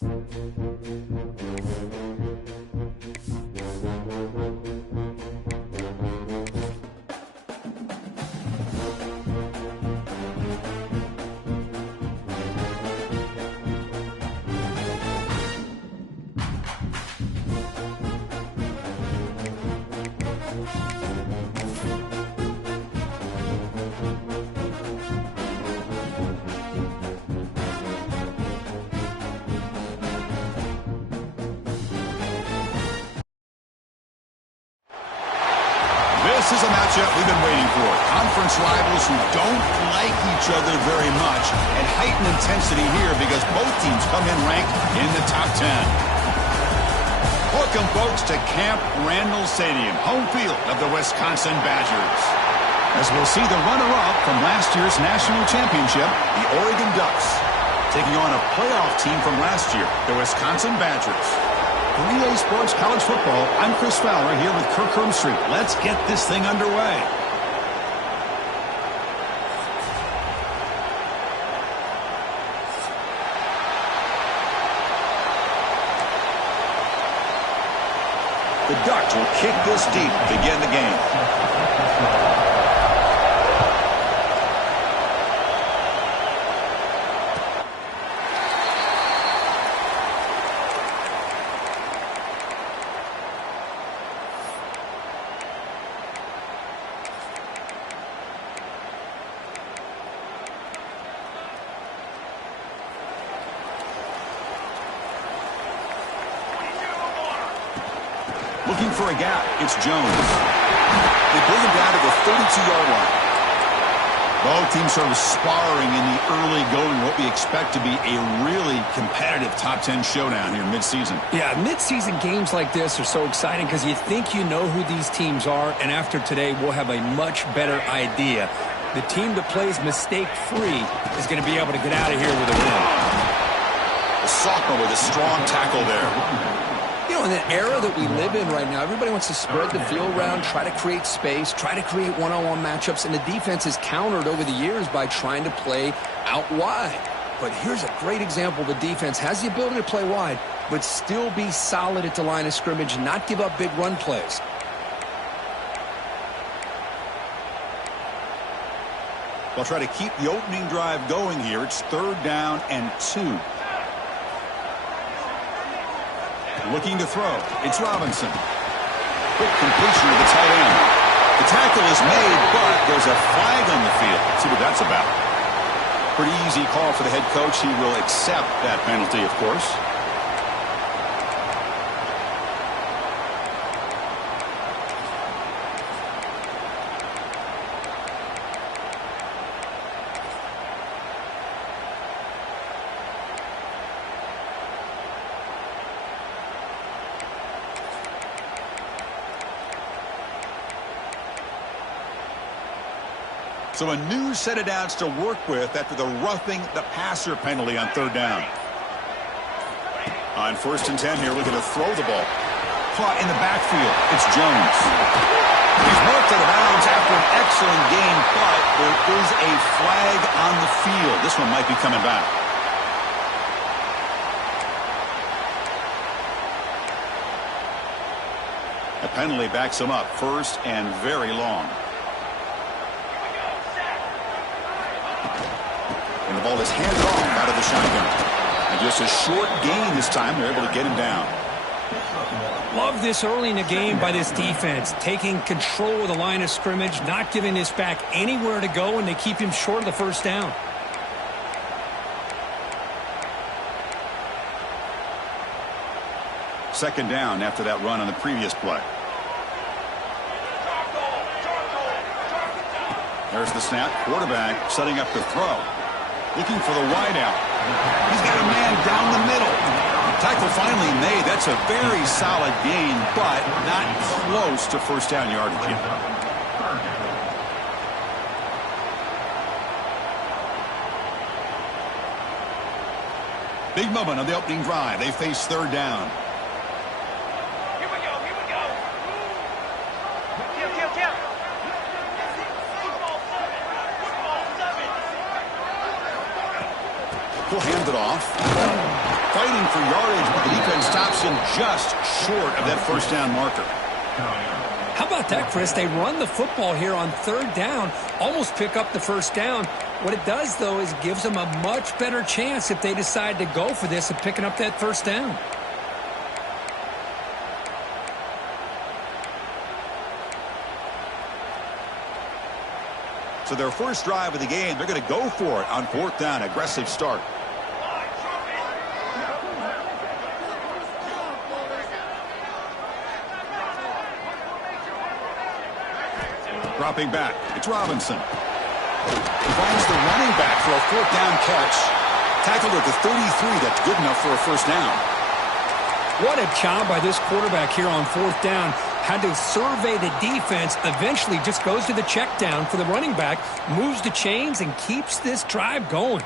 This is a matchup we've been waiting for. Conference rivals who don't like each other very much, and heightened intensity here because both teams come in ranked in the top 10. Welcome, folks, to Camp Randall Stadium, home field of the Wisconsin Badgers. As we'll see the runner-up from last year's national championship, the Oregon Ducks, taking on a playoff team from last year, the Wisconsin Badgers. For EA Sports College Football, I'm Chris Fowler here with Kirk Herbstreit. Let's get this thing underway. The Ducks will kick this deep to begin the game. Looking for a gap, it's Jones. They bring him down to the 32-yard line. Both teams sort of sparring in the early going, what we expect to be a really competitive top 10 showdown here mid-season. Yeah, mid-season games like this are so exciting because you think you know who these teams are, and after today we'll have a much better idea. The team that plays mistake-free is going to be able to get out of here with a win. The sophomore with a strong tackle there. You know, in the era that we live in right now, everybody wants to spread the field around, try to create space, try to create one-on-one matchups, and the defense has countered over the years by trying to play out wide. But here's a great example. The defense has the ability to play wide, but still be solid at the line of scrimmage, not give up big run plays. They'll try to keep the opening drive going here. It's 3rd down and 2. Looking to throw. It's Robinson. Quick completion to the tight end. The tackle is made, but there's a flag on the field. Let's see what that's about. Pretty easy call for the head coach. He will accept that penalty, of course. So a new set of downs to work with after the roughing the passer penalty on 3rd down. On 1st and 10 here, looking to throw the ball. Caught in the backfield. It's Jones. He's marked out of bounds after an excellent game, but there is a flag on the field. This one might be coming back. A penalty backs him up. 1st and very long. And the ball is handed off out of the shotgun. And just a short gain this time. They're able to get him down. Love this early in the game by this defense. Taking control of the line of scrimmage, not giving this back anywhere to go, and they keep him short of the 1st down. Second down after that run on the previous play. There's the snap. Quarterback setting up the throw. Looking for the wideout. He's got a man down the middle. Tackle finally made. That's a very solid gain, but not close to 1st down yardage yet. Big moment on the opening drive. They face 3rd down. Here we go. He'll hand it off. fighting for yardage, but the defense stops him just short of that first down marker. How about that, Chris? They run the football here on third down, almost pick up the first down. What it does, though, is it gives them a much better chance if they decide to go for this of picking up that first down. So their first drive of the game, they're going to go for it on fourth down. Aggressive start. Dropping back, it's Robinson. He finds the running back for a fourth down catch. Tackled at the 33, that's good enough for a first down. What a job by this quarterback here on fourth down. Had to survey the defense, eventually just goes to the check down for the running back, moves the chains, and keeps this drive going.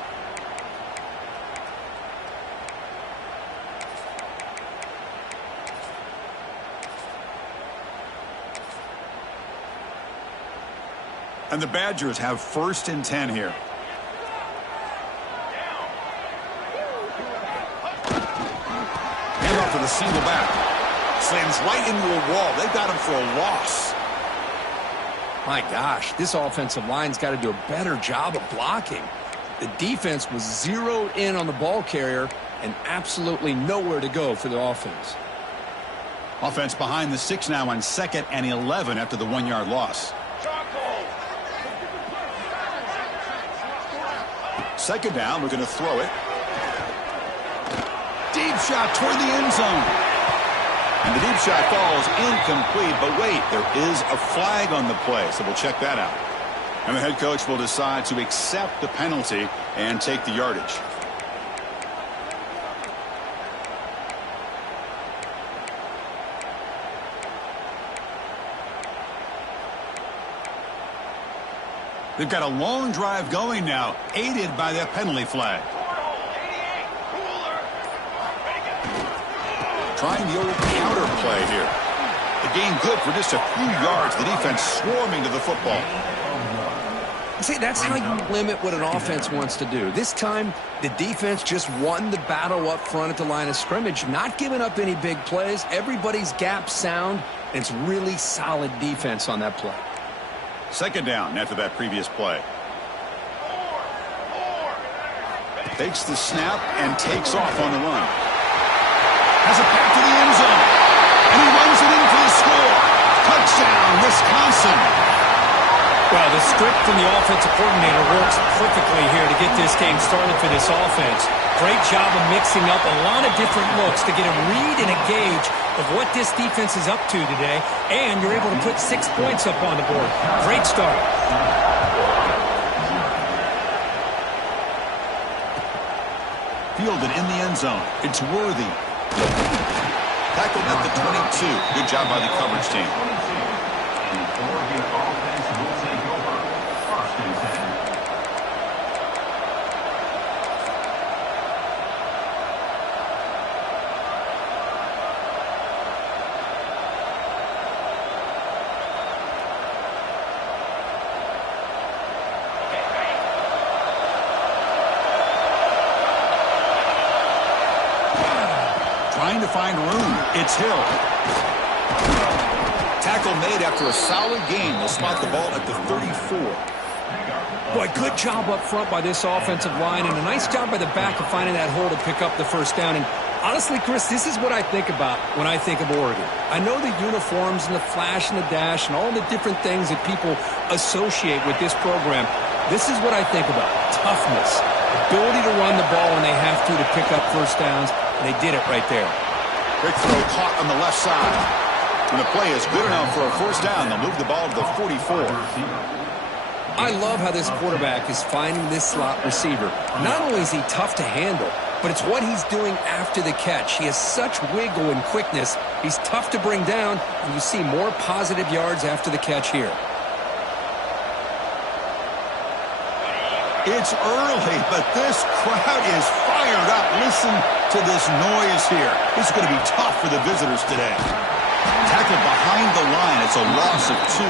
And the Badgers have first and 10 here. Hand off to the single back. Slams right into a wall. They've got him for a loss. My gosh, this offensive line's got to do a better job of blocking. The defense was zeroed in on the ball carrier and absolutely nowhere to go for the offense. Offense behind the 6 now on 2nd and 11 after the 1-yard loss. Second down, we're going to throw it. Deep shot toward the end zone. And the deep shot falls incomplete. But wait, there is a flag on the play, so we'll check that out. And the head coach will decide to accept the penalty and take the yardage. They've got a long drive going now, aided by that penalty flag. Trying the old counter play here. The gain good for just a few yards. The defense swarming to the football. See, that's how you limit what an offense wants to do. This time, the defense just won the battle up front at the line of scrimmage, not giving up any big plays. Everybody's gap sound, and it's really solid defense on that play. Second down after that previous play. Takes the snap and takes off on the run. Has it back to the end zone. And he runs it in for the score. Touchdown, Wisconsin. Well, the script from the offensive coordinator works perfectly here to get this game started for this offense. Great job of mixing up a lot of different looks to get a read and a gauge of what this defense is up to today, and you're able to put 6 points up on the board. Great start. Fielded in the end zone. It's Worthy. Tackled at the 22. Good job by the coverage team. Trying to find room. It's Hill. Tackle made after a solid game. They'll spot the ball at the 34. Boy, good job up front by this offensive line, and a nice job by the back of finding that hole to pick up the first down. And honestly, Chris, this is what I think about when I think of Oregon. I know the uniforms and the flash and the dash and all the different things that people associate with this program. This is what I think about. Toughness. Ability to run the ball when they have to pick up first downs. And they did it right there. Quick throw caught on the left side. And the play is good enough for a first down. They'll move the ball to the 44. I love how this quarterback is finding this slot receiver. Not only is he tough to handle, but it's what he's doing after the catch. He has such wiggle and quickness. He's tough to bring down, and you see more positive yards after the catch here. It's early, but this crowd is fired up. Listen to this noise here. This is going to be tough for the visitors today. Tackled behind the line. It's a loss of 2.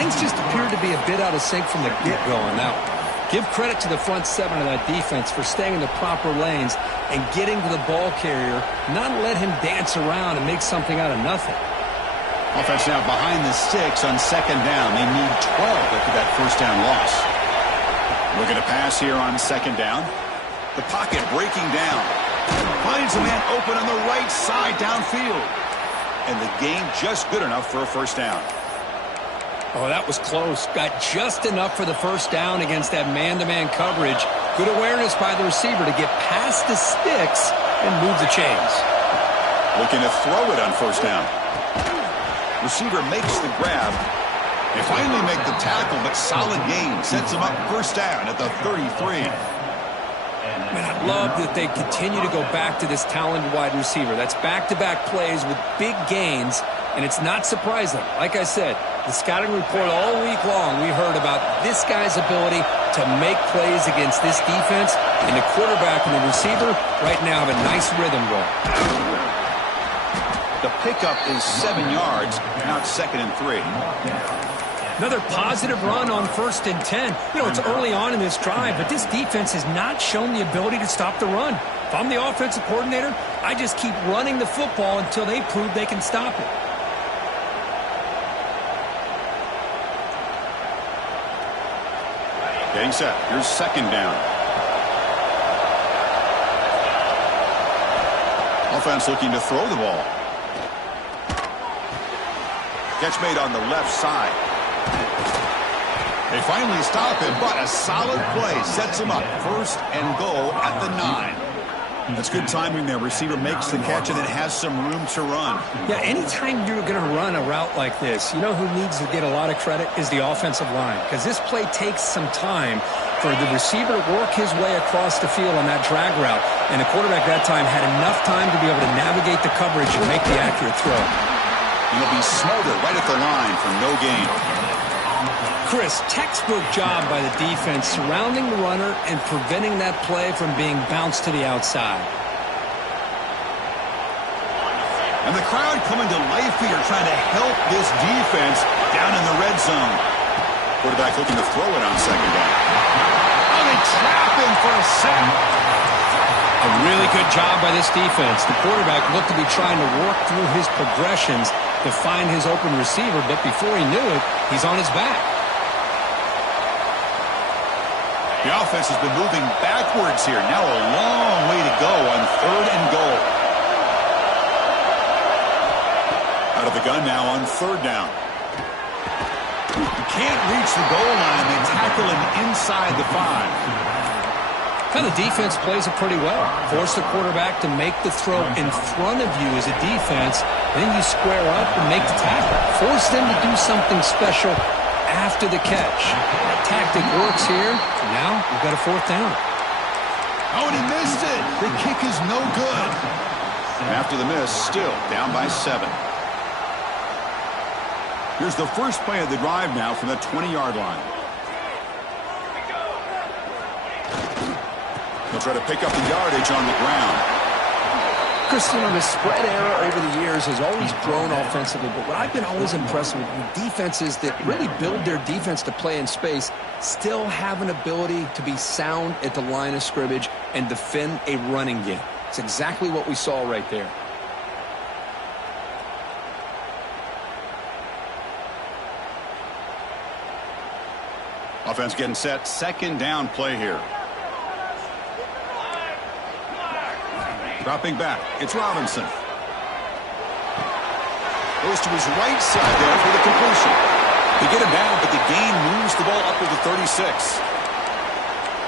Things just appeared to be a bit out of sync from the get-go on that one. Give credit to the front seven of that defense for staying in the proper lanes and getting to the ball carrier, not let him dance around and make something out of nothing. Offense now behind the sticks on second down. They need 12 after that first down loss. Looking to pass here on second down. The pocket breaking down. Finds a man open on the right side downfield. And the gain just good enough for a first down. Oh, that was close. Got just enough for the first down against that man-to-man coverage. Good awareness by the receiver to get past the sticks and move the chains. Looking to throw it on first down. Receiver makes the grab. They finally make the tackle, but solid gain. Sets him up first down at the 33. Man, I love that they continue to go back to this talented wide receiver. That's back-to-back plays with big gains, and it's not surprising. Like I said, the scouting report all week long, we heard about this guy's ability to make plays against this defense, and the quarterback and the receiver right now have a nice rhythm going. The pickup is 7 yards. Now it's 2nd and 3. Another positive run on 1st and 10. You know, it's early on in this drive, but this defense has not shown the ability to stop the run. If I'm the offensive coordinator, I just keep running the football until they prove they can stop it. Getting set. Here's second down. Offense looking to throw the ball. Catch made on the left side. They finally stop him, but a solid play sets him up. 1st and goal at the 9. That's good timing there. Receiver makes the catch, and it has some room to run. Yeah, anytime you're going to run a route like this, you know who needs to get a lot of credit is the offensive line, because this play takes some time for the receiver to work his way across the field on that drag route, and the quarterback that time had enough time to be able to navigate the coverage and make the accurate throw. He'll be smothered right at the line for no gain. Chris, textbook job by the defense surrounding the runner and preventing that play from being bounced to the outside. And the crowd coming to life here trying to help this defense down in the red zone. Quarterback looking to throw it on second down. Oh, they trap him for a sack. A really good job by this defense. The quarterback looked to be trying to work through his progressions to find his open receiver, but before he knew it, he's on his back. The offense has been moving backwards here. Now a long way to go on 3rd and goal. Out of the gun now on 3rd down. Can't reach the goal line. They tackle him inside the 5. Now the defense plays it pretty well. Force the quarterback to make the throw in front of you as a defense. Then you square up and make the tackle. Force them to do something special after the catch. That tactic works here. Now we've got a 4th down. Oh, and he missed it. The kick is no good. After the miss, still down by 7. Here's the first play of the drive now from the 20-yard line. He'll try to pick up the yardage on the ground. Christian, the spread era over the years has always grown offensively, but what I've been always impressed with defenses that really build their defense to play in space still have an ability to be sound at the line of scrimmage and defend a running game. It's exactly what we saw right there. Offense getting set. 2nd down play here. Dropping back. It's Robinson. Goes to his right side there for the completion. They get him down, but the gain moves the ball up to the 36.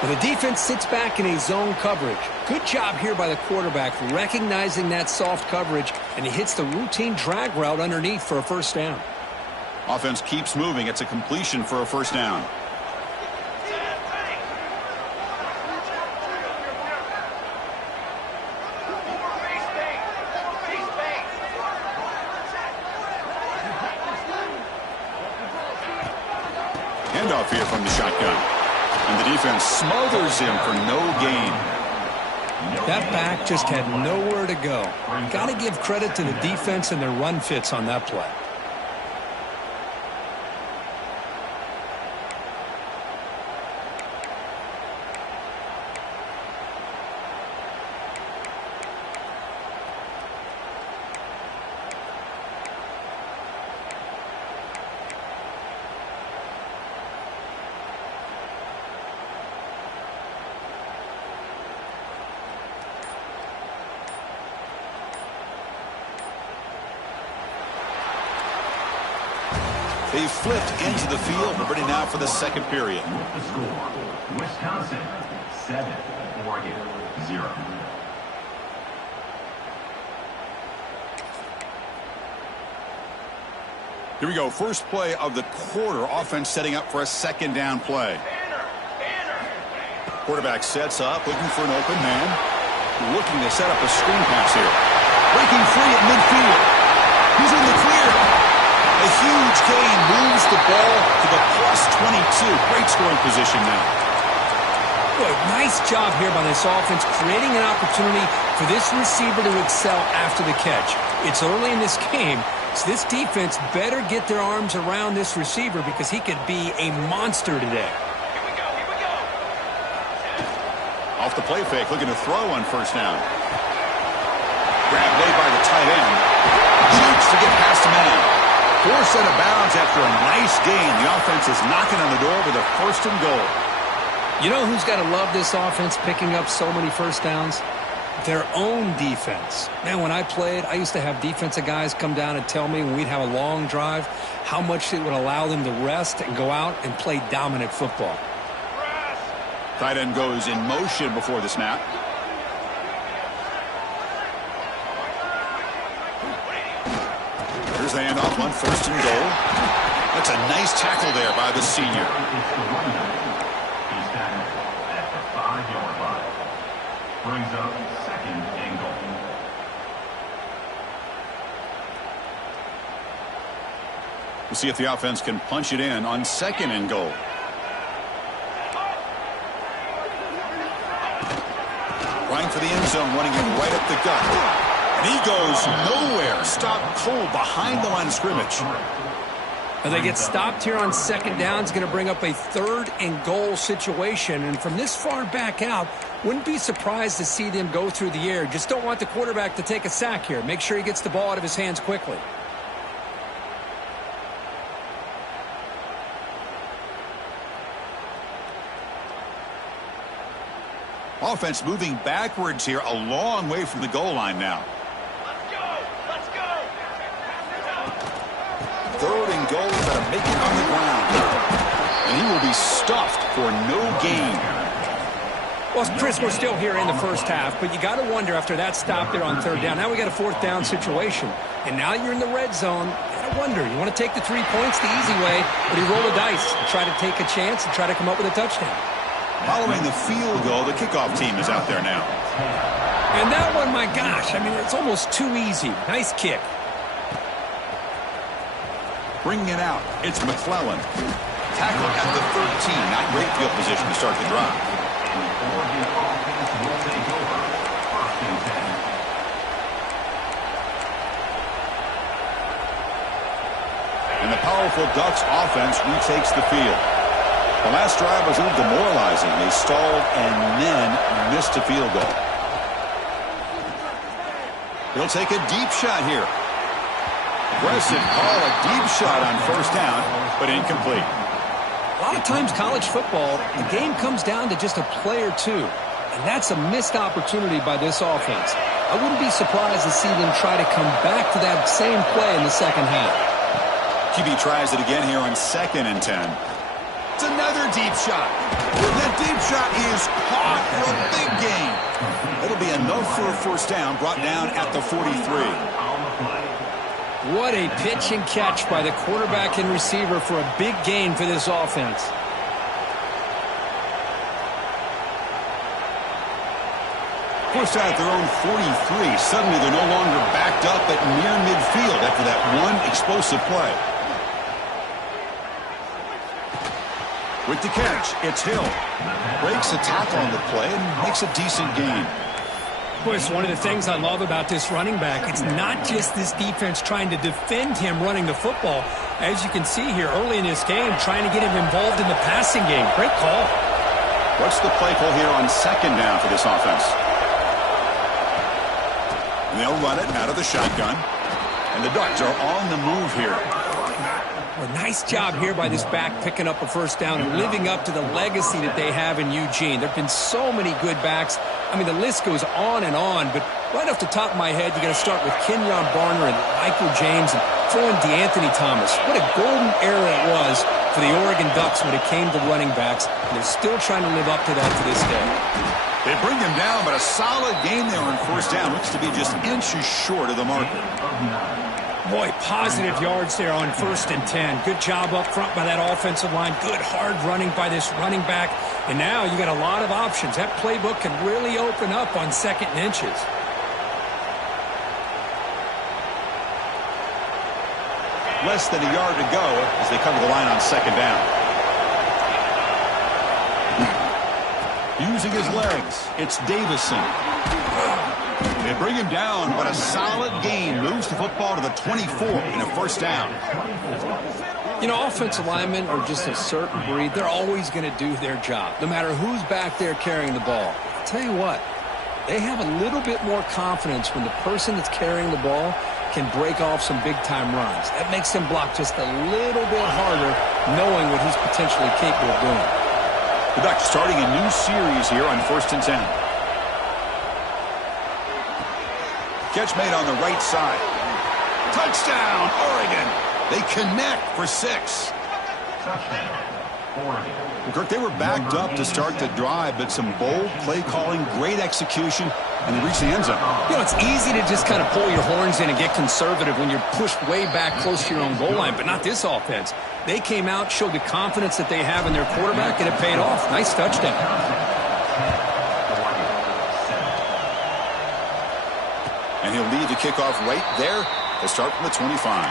Well, the defense sits back in a zone coverage. Good job here by the quarterback recognizing that soft coverage, and he hits the routine drag route underneath for a first down. Offense keeps moving. It's a completion for a first down. Handoff here from the shotgun. And the defense smothers him for no gain. That back just had nowhere to go. Got to give credit to the defense and their run fits on that play. They flipped into the field. We're ready now for the second period. The score, Wisconsin 7, Oregon 0. Here we go. First play of the quarter. Offense setting up for a second down play. Quarterback sets up, looking for an open man. Looking to set up a screen pass here. Breaking free at midfield. He's in the clear. A huge gain moves the ball to the +22. Great scoring position now. Boy, nice job here by this offense, creating an opportunity for this receiver to excel after the catch. It's early in this game, so this defense better get their arms around this receiver because he could be a monster today. Here we go. Off the play fake, looking to throw on first down. Grab made by the tight end. Shoots to get past a man. Forced out of bounds after a nice gain. The offense is knocking on the door with a first and goal. You know who's got to love this offense picking up so many first downs? Their own defense. Man, when I played, I used to have defensive guys come down and tell me when we'd have a long drive how much it would allow them to rest and go out and play dominant football. Tight end goes in motion before the snap. Here's the handoff on first and goal. That's a nice tackle there by the senior. It's the running. He's tackled at the 5-yard line. Brings up second and goal. We'll see if the offense can punch it in on second and goal. Running for the end zone, running him right up the gut. And he goes nowhere. Stopped cold behind the line of scrimmage. Now they get stopped here on second down. It's going to bring up a third and goal situation. And from this far back out, wouldn't be surprised to see them go through the air. Just don't want the quarterback to take a sack here. Make sure he gets the ball out of his hands quickly. Offense moving backwards here, a long way from the goal line now. Let's go. Third and goal, got to make it on the ground. And he will be stuffed for no gain. Well, Chris, we're still here in the first half, but you got to wonder after that stop there on third down. Now we got a fourth down situation, and now you're in the red zone. You got to wonder, you want to take the 3 points the easy way, but you roll the dice and try to take a chance and try to come up with a touchdown. Following the field goal, the kickoff team is out there now. And that one, my gosh, I mean, it's almost too easy. Nice kick. Bringing it out, it's McClellan. Tackle at the 13. Not great field position to start the drive. And the powerful Ducks offense retakes the field. The last drive was a little demoralizing. They stalled and then missed a field goal. He'll take a deep shot here. Aggressive call, a deep shot on first down, but incomplete. A lot of times college football, the game comes down to just a play or two. And that's a missed opportunity by this offense. I wouldn't be surprised to see them try to come back to that same play in the second half. QB tries it again here on 2nd and 10. It's another deep shot. That deep shot is caught for a big gain. It'll be enough for a first down, brought down at the 43. What a pitch and catch by the quarterback and receiver for a big gain for this offense. First out at their own 43. Suddenly they're no longer backed up at near midfield after that one explosive play. With the catch, it's Hill. Breaks a tackle on the play and makes a decent gain. Boy, it's one of the things I love about this running back. It's not just this defense trying to defend him running the football. As you can see here early in this game, trying to get him involved in the passing game. Great call. What's the play call here on second down for this offense? And they'll run it out of the shotgun. And the Ducks are on the move here. Well, nice job here by this back picking up a first down and living up to the legacy that they have in Eugene. There have been so many good backs. I mean, the list goes on and on, but Right off the top of my head, you got to start with Kenyon Barner and Michael James and throw in DeAnthony Thomas. What a golden era it was for the Oregon Ducks when it came to running backs, and they're still trying to live up to that to this day. They bring him down, but a solid game there on first down. Looks to be just inches short of the marker. Boy, positive yards there on 1st and 10. Good job up front by that offensive line. Good hard running by this running back. And now you got a lot of options. That playbook can really open up on 2nd and inches. Less than a yard to go as they cover the line on 2nd down. Using his legs, it's Davison. They bring him down, but a solid gain moves the football to the 24 in a 1st down. You know, offensive linemen are just a certain breed. They're always going to do their job, no matter who's back there carrying the ball. I'll tell you what, they have a little bit more confidence when the person that's carrying the ball can break off some big-time runs. That makes them block just a little bit harder, knowing what he's potentially capable of doing. The Ducks starting a new series here on 1st and 10. Catch made on the right side. Touchdown, Oregon. They connect for 6. Touchdown, Oregon. Well, Kirk, they were backed up to start the drive, but some bold play calling, great execution, and they reached the end zone. You know, it's easy to just kind of pull your horns in and get conservative when you're pushed way back close to your own goal line, but not this offense. They came out, showed the confidence that they have in their quarterback, and it paid off. Nice touchdown. And he'll lead the kickoff right there to start from the 25.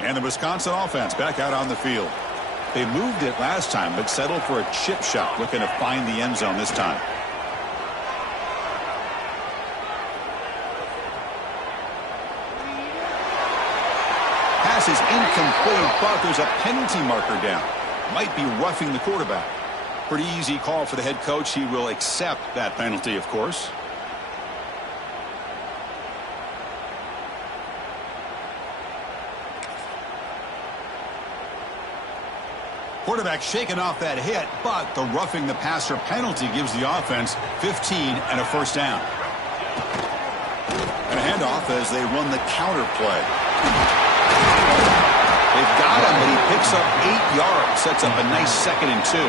And the Wisconsin offense back out on the field. They moved it last time, but settled for a chip shot, looking to find the end zone this time. Pass is incomplete, but there's a penalty marker down. Might be roughing the quarterback. Pretty easy call for the head coach. He will accept that penalty, of course. Quarterback shaking off that hit, but the roughing the passer penalty gives the offense 15 and a 1st down. And a handoff as they run the counter play. They've got him, but he picks up 8 yards. Sets up a nice 2nd and 2.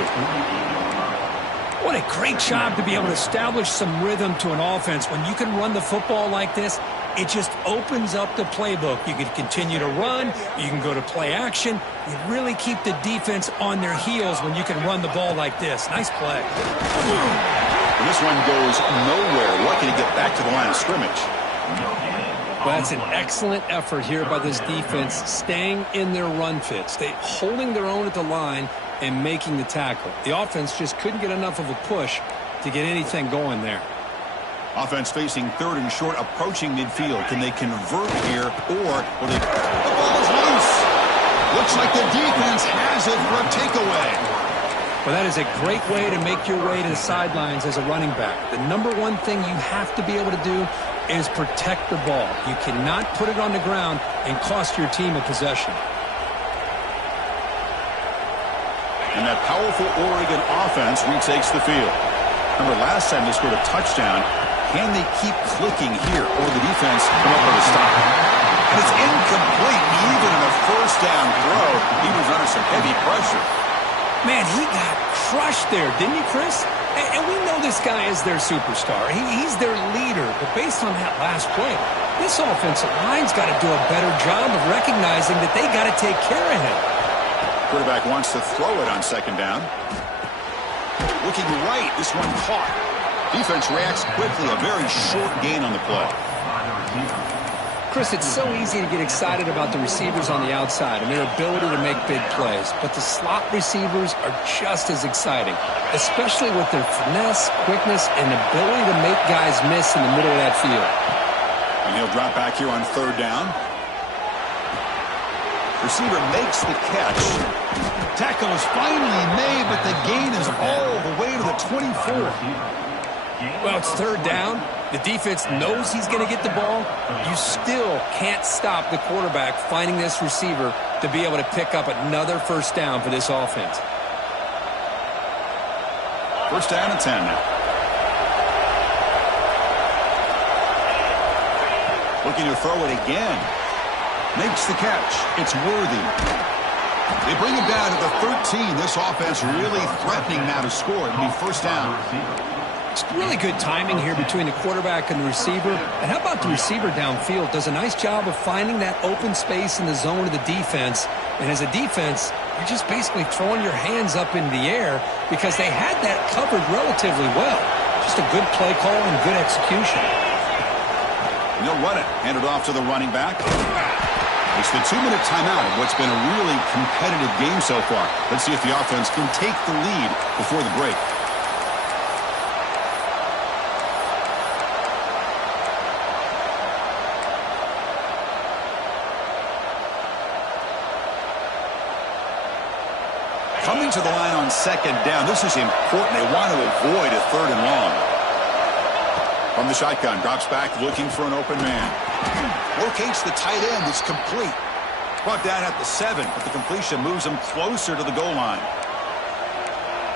What a great job to be able to establish some rhythm to an offense. When you can run the football like this, it just opens up the playbook. You can continue to run. You can go to play action. You really keep the defense on their heels when you can run the ball like this. Nice play. And this one goes nowhere. Lucky to get back to the line of scrimmage. Well, that's an excellent effort here by this defense, staying in their run fits. They holding their own at the line and making the tackle. The offense just couldn't get enough of a push to get anything going there. Offense facing 3rd and short, approaching midfield. Can they convert here, or will they... The ball is loose. Looks like the defense has it for a takeaway. Well, that is a great way to make your way to the sidelines as a running back. The number one thing you have to be able to do is protect the ball. You cannot put it on the ground and cost your team a possession. And that powerful Oregon offense retakes the field. Remember, last time they scored a touchdown. Can they keep clicking here, or the defense come up with a stop? And it's incomplete, even in a 1st down throw. He was under some heavy pressure. Man, he got crushed there, didn't he, Chris? And we know this guy is their superstar. He's their leader. But based on that last play, this offensive line's got to do a better job of recognizing that they got to take care of him. Quarterback wants to throw it on 2nd down. Looking right, this one caught. Defense reacts quickly, a very short gain on the play. Chris, it's so easy to get excited about the receivers on the outside and their ability to make big plays, but the slot receivers are just as exciting, especially with their finesse, quickness, and ability to make guys miss in the middle of that field. And he'll drop back here on 3rd down. Receiver makes the catch. Tackle is finally made, but the gain is all the way to the 24. Well, it's 3rd down. The defense knows he's going to get the ball. You still can't stop the quarterback finding this receiver to be able to pick up another first down for this offense. First down and 10 now. Looking to throw it again. Makes the catch. It's Worthy. They bring him down to the 13. This offense really threatening now to score. It'll be first down. It's really good timing here between the quarterback and the receiver. And how about the receiver downfield? Does a nice job of finding that open space in the zone of the defense. And as a defense, you're just basically throwing your hands up in the air because they had that covered relatively well. Just a good play call and good execution. And they'll run it. Hand it off to the running back. It's the 2-minute timeout of what's been a really competitive game so far. Let's see if the offense can take the lead before the break. Coming to the line on second down. This is important. They want to avoid a third and long. From the shotgun, drops back looking for an open man. Locates the tight end. It's complete. Brought down at the 7, but the completion moves him closer to the goal line.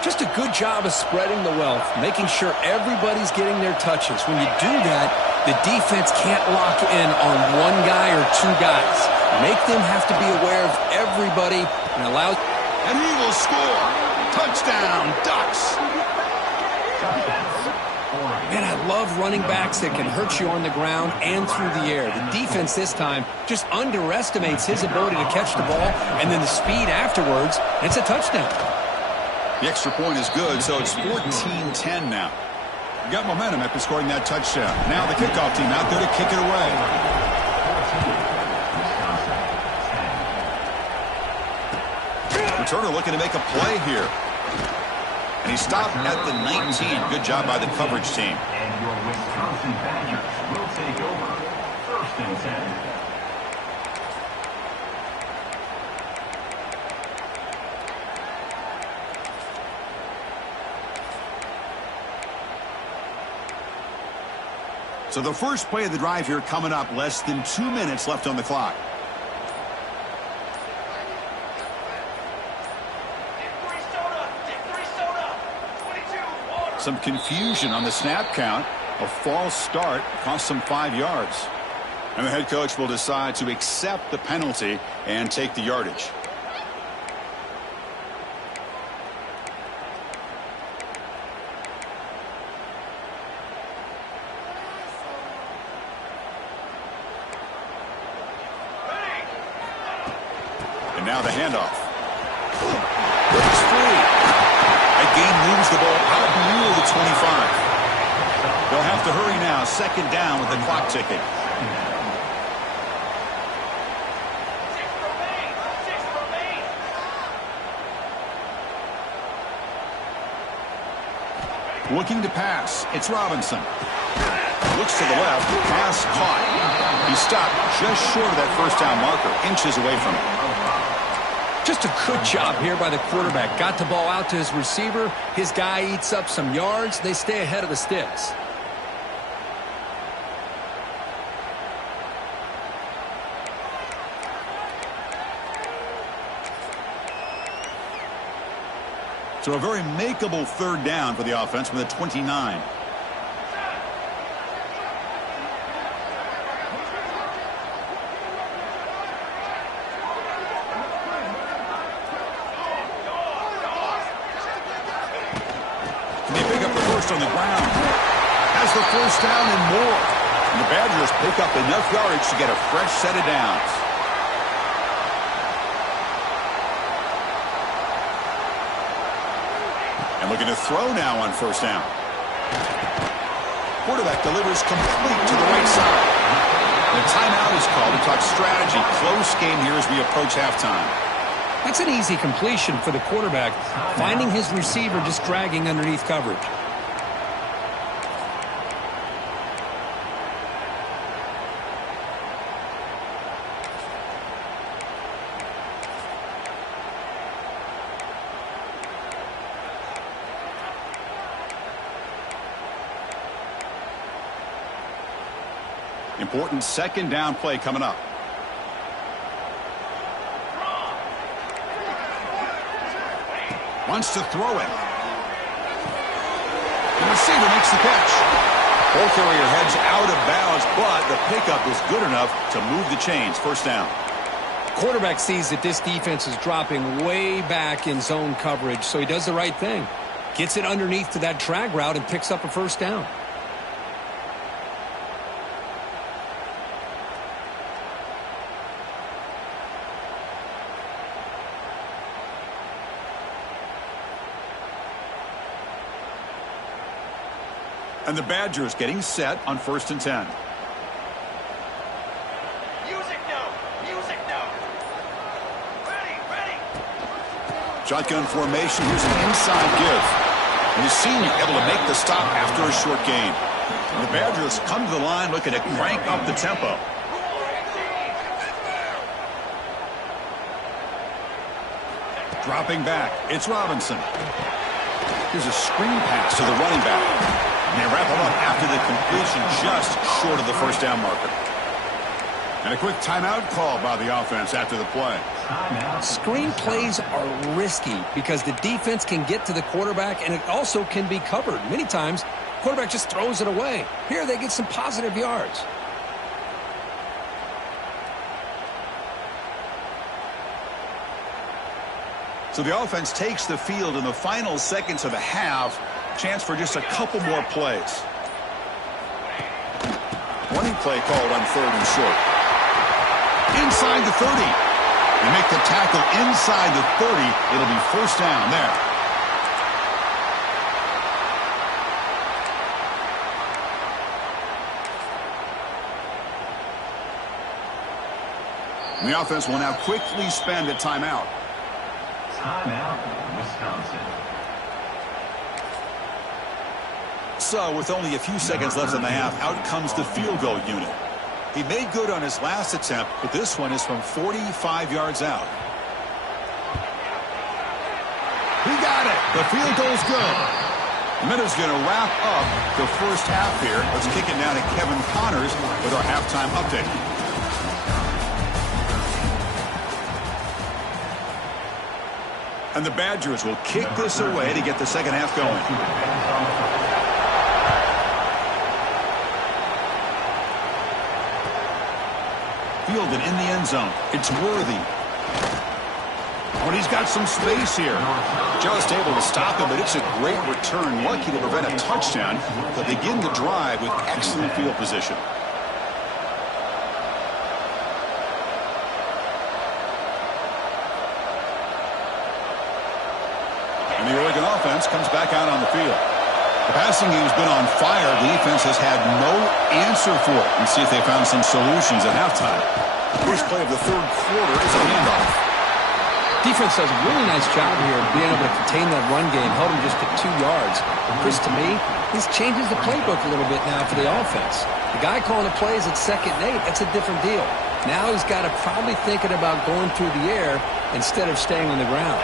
Just a good job of spreading the wealth, making sure everybody's getting their touches. When you do that, the defense can't lock in on one guy or two guys. Make them have to be aware of everybody and allow... And he will score. Touchdown, Ducks. Man, I love running backs that can hurt you on the ground and through the air. The defense this time just underestimates his ability to catch the ball, and then the speed afterwards, and it's a touchdown. The extra point is good, so it's 14-10 now. You got momentum after scoring that touchdown. Now the kickoff team out there to kick it away. Returner looking to make a play here. And he stopped at the 19. Good job by the coverage team. And your Wisconsin Badgers will take over. First and 10. So the first play of the drive here coming up. Less than 2 minutes left on the clock. Some confusion on the snap count. A false start cost him 5 yards. And the head coach will decide to accept the penalty and take the yardage. And now the handoff. Breaks free. That game moves the ball out near the 25. They'll have to hurry now. Second down with the clock ticking. 6 remain. 6 remain. Looking to pass. It's Robinson. Looks to the left. Pass caught. He stopped just short of that first down marker. Inches away from it. Just a good job here by the quarterback. Got the ball out to his receiver. His guy eats up some yards. They stay ahead of the sticks. So a very makeable third down for the offense with a 29. On the ground. Has the first down and more. And the Badgers pick up enough yardage to get a fresh set of downs. And looking to throw now on first down. Quarterback delivers complete to the right side. The timeout is called to talk strategy. Close game here as we approach halftime. That's an easy completion for the quarterback, finding his receiver just dragging underneath coverage. Important second down play coming up. Wants to throw it. The receiver makes the catch. Ball carrier heads out of bounds, but the pickup is good enough to move the chains. First down. Quarterback sees that this defense is dropping way back in zone coverage, so he does the right thing. Gets it underneath to that drag route and picks up a first down. And the Badgers getting set on 1st and 10. Music note. Music note. Ready. Shotgun formation. Here's an inside give. And the senior able to make the stop after a short gain. And the Badgers come to the line looking to crank up the tempo. Dropping back. It's Robinson. Here's a screen pass to the running back. And they wrap it up after the completion just short of the first down marker. And a quick timeout call by the offense after the play. Screen plays are risky because the defense can get to the quarterback and it also can be covered. Many times, quarterback just throws it away. Here they get some positive yards. So the offense takes the field in the final seconds of the half. Chance for just a couple more plays. Running play called on 3rd and short. Inside the 30. They make the tackle inside the 30. It'll be first down there. And the offense will now quickly spend a timeout. Timeout, Wisconsin. So, with only a few seconds left in the half, out comes the field goal unit. He made good on his last attempt, but this one is from 45 yards out. He got it. The field goal's good. The Minnows going to wrap up the first half here. Let's kick it down to Kevin Connors with our halftime update. And the Badgers will kick this away to get the second half going. Fielded in the end zone. It's Worthy. But he's got some space here. Just able to stop him, but it's a great return. Lucky to prevent a touchdown, but begin the drive with excellent field position. And the Oregon offense comes back out on the field. The passing game's been on fire. The defense has had no answer for it. And see if they found some solutions at halftime. First play of the third quarter is a handoff. Defense does a really nice job here of being able to contain that run game, held him just to 2 yards. Chris, to me, this changes the playbook a little bit now for the offense. The guy calling the plays at 2nd and 8, that's a different deal. Now he's got to probably thinking about going through the air instead of staying on the ground.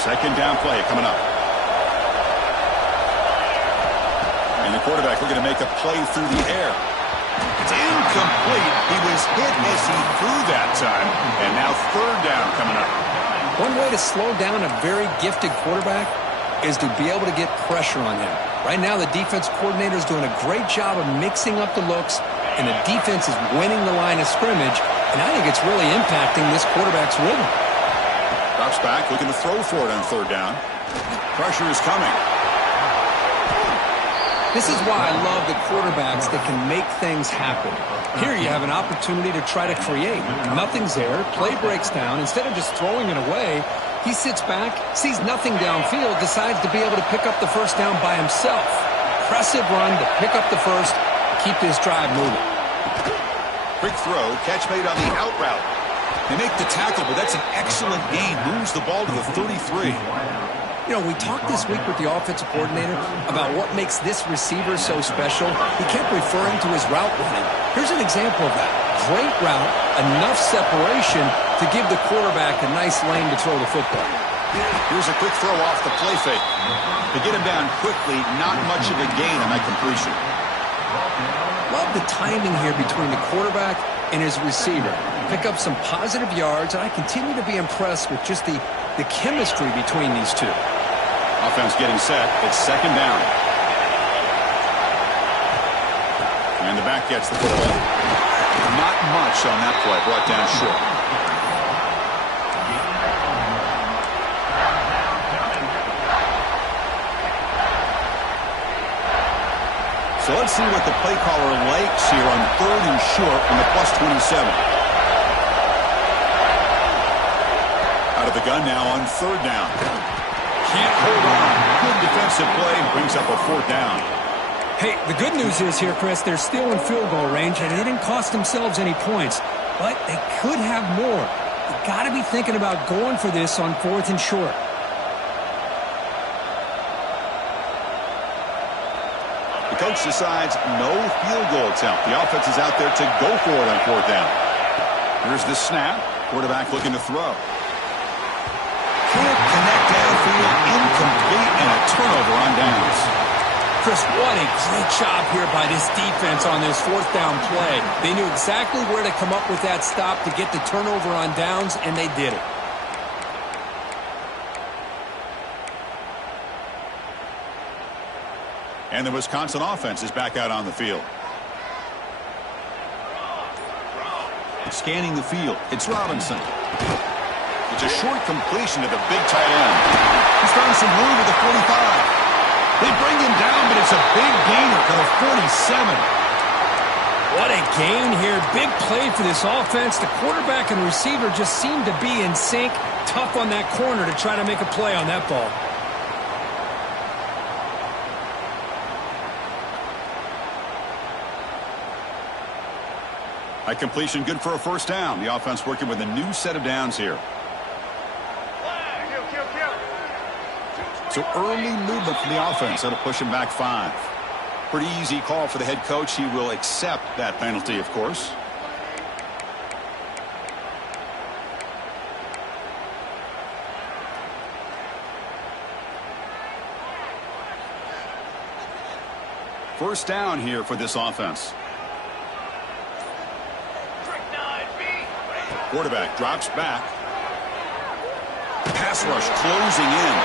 Second down play coming up. And the quarterback looking to make a play through the air. It's incomplete. He was hit as he threw that time. And now 3rd down coming up. One way to slow down a very gifted quarterback is to be able to get pressure on him. Right now, the defense coordinator is doing a great job of mixing up the looks, and the defense is winning the line of scrimmage, and I think it's really impacting this quarterback's rhythm. Drops back, looking to throw for it on 3rd down. Pressure is coming. This is why I love the quarterbacks that can make things happen. Here you have an opportunity to try to create. Nothing's there. Play breaks down. Instead of just throwing it away, he sits back, sees nothing downfield, decides to be able to pick up the first down by himself. Impressive run to pick up the first, keep this drive moving. Quick throw, catch made on the out route. They make the tackle, but that's an excellent gain. Moves the ball to the 33. You know, we talked this week with the offensive coordinator about what makes this receiver so special. He kept referring to his route running. Here's an example of that. Great route, enough separation to give the quarterback a nice lane to throw the football. Here's a quick throw off the play fake. To get him down quickly, not much of a gain on that completion. love the timing here between the quarterback and his receiver. Pick up some positive yards, and I continue to be impressed with just the chemistry between these two. Offense getting set. It's second down. And the back gets the football. Not much on that play. Brought down short. So let's see what the play caller likes here on 3rd and short on the +27. Out of the gun now on 3rd down. Can't hold on. Good defensive play brings up a 4th down. Hey, the good news is here, Chris, they're still in field goal range, and they didn't cost themselves any points. But they could have more. You got to be thinking about going for this on 4th and short. The coach decides no field goal attempt. The offense is out there to go for it on 4th down. Here's the snap. Quarterback looking to throw. Can't connect downfield. Incomplete, and a turnover on downs. Chris, what a great job here by this defense on this 4th down play. They knew exactly where to come up with that stop to get the turnover on downs, and they did it. And the Wisconsin offense is back out on the field. Scanning the field. It's Robinson. It's a short completion to the big tight end. He's found some room at the 45. They bring him down, but it's a big gainer to the 47. What a gain here. Big play for this offense. The quarterback and receiver just seem to be in sync. Tough on that corner to try to make a play on that ball. High completion, good for a 1st down. The offense working with a new set of downs here. So early movement from the offense. That'll push him back 5. Pretty easy call for the head coach. He will accept that penalty, of course. First down here for this offense. Quarterback drops back. Pass rush closing in.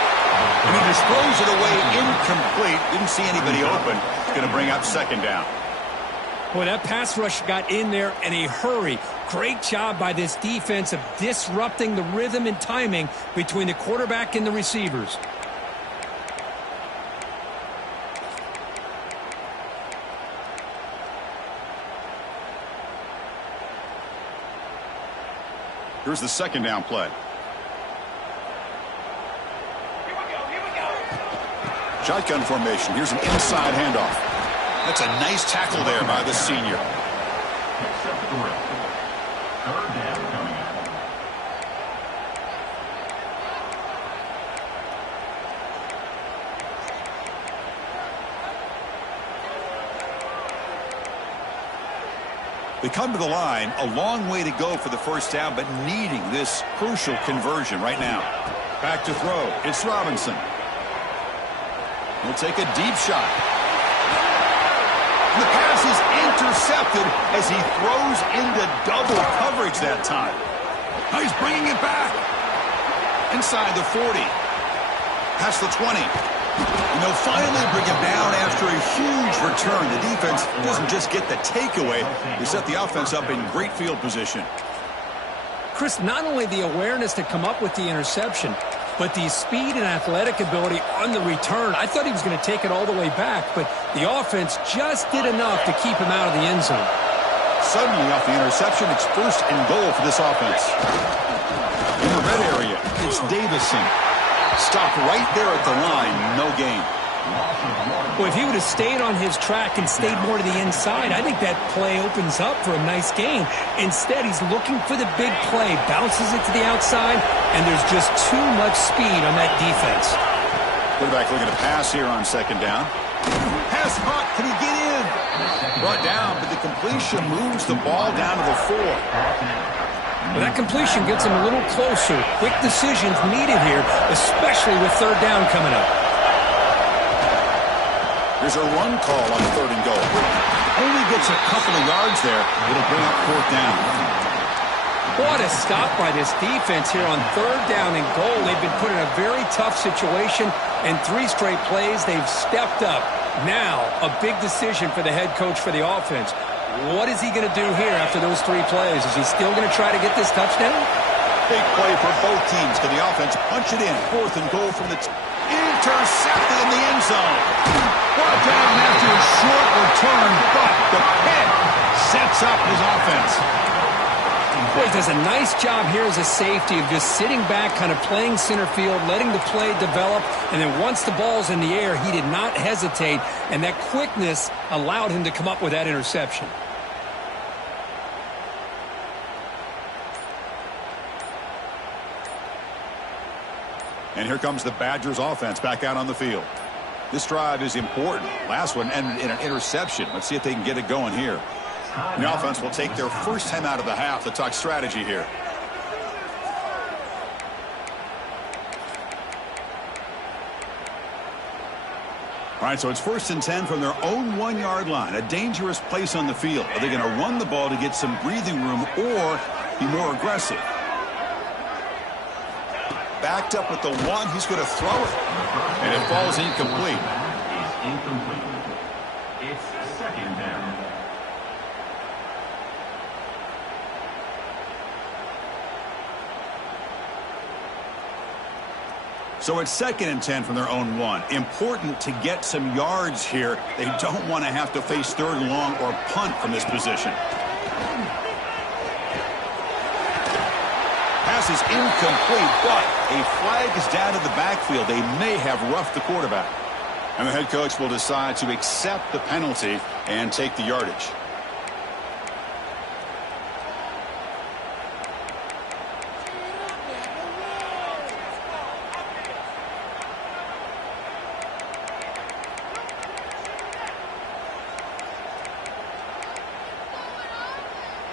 And he just throws it away incomplete. Didn't see anybody open. It's going to bring up 2nd down. Boy, that pass rush got in there in a hurry. Great job by this defense of disrupting the rhythm and timing between the quarterback and the receivers. Here's the 2nd down play. Shotgun formation. Here's an inside handoff. That's a nice tackle there by the senior. Picks up 3. 3rd down coming up. They come to the line, a long way to go for the 1st down, but needing this crucial conversion right now. Back to throw. It's Robinson. He'll take a deep shot. And the pass is intercepted as he throws into double coverage that time. Now he's bringing it back. Inside the 40. Past the 20. And they'll finally bring him down after a huge return. The defense doesn't just get the takeaway. They set the offense up in great field position. Chris, not only the awareness to come up with the interception, but the speed and athletic ability on the return. I thought he was going to take it all the way back, but the offense just did enough to keep him out of the end zone. Suddenly off the interception, it's 1st and goal for this offense. In the red area, it's Davison. Stopped right there at the line, no gain. Well, if he would have stayed on his track and stayed more to the inside, I think that play opens up for a nice gain. Instead, he's looking for the big play, bounces it to the outside, and there's just too much speed on that defense. Quarterback looking to pass here on 2nd down. Pass caught. Can he get in? Brought down, but the completion moves the ball down to the 4. Well, that completion gets him a little closer. Quick decisions needed here, especially with 3rd down coming up. Here's a run call on 3rd and goal. only gets a couple of yards there. It'll bring up 4th down. What a stop by this defense here on 3rd down and goal. They've been put in a very tough situation, and 3 straight plays, they've stepped up. Now, a big decision for the head coach for the offense. What is he going to do here after those 3 plays? Is he still going to try to get this touchdown? Big play for both teams. Can the offense punch it in? 4th and goal from the intercepted in the end zone. Brought down after a short return, but the pick sets up his offense. Boy, he does a nice job here as a safety of just sitting back, kind of playing center field, letting the play develop, and then once the ball's in the air, he did not hesitate, and that quickness allowed him to come up with that interception. And here comes the Badgers offense back out on the field. This drive is important. Last one ended in an interception. Let's see if they can get it going here. And the offense will take their first time out of the half to talk strategy here. All right, so it's 1st and 10 from their own 1-yard line. A dangerous place on the field. Are they going to run the ball to get some breathing room or be more aggressive? Backed up with the 1, he's going to throw it. And it falls incomplete. Is incomplete. It's 2nd down. So it's 2nd and 10 from their own 1. Important to get some yards here. They don't want to have to face 3rd and long or punt from this position. Pass is incomplete, but a flag is down in the backfield. They may have roughed the quarterback. And the head coach will decide to accept the penalty and take the yardage.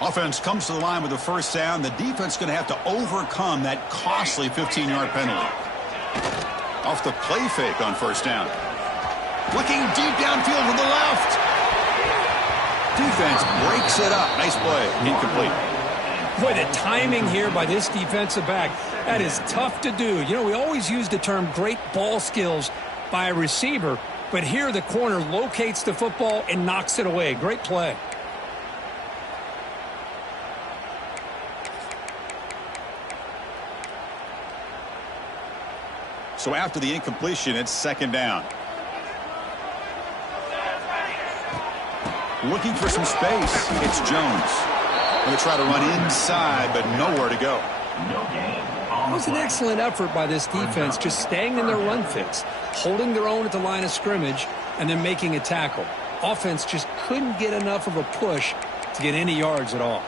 Offense comes to the line with the 1st down. The defense going to have to overcome that costly 15-yard penalty. Off the play fake on 1st down. Looking deep downfield to the left. Defense breaks it up. Nice play. Incomplete. Boy, the timing here by this defensive back, that is tough to do. You know, we always use the term great ball skills by a receiver, but here the corner locates the football and knocks it away. Great play. So after the incompletion, it's 2nd down. Looking for some space. It's Jones. Going to try to run inside, but nowhere to go. It was an excellent effort by this defense, just staying in their run fits, holding their own at the line of scrimmage, and then making a tackle. Offense just couldn't get enough of a push to get any yards at all.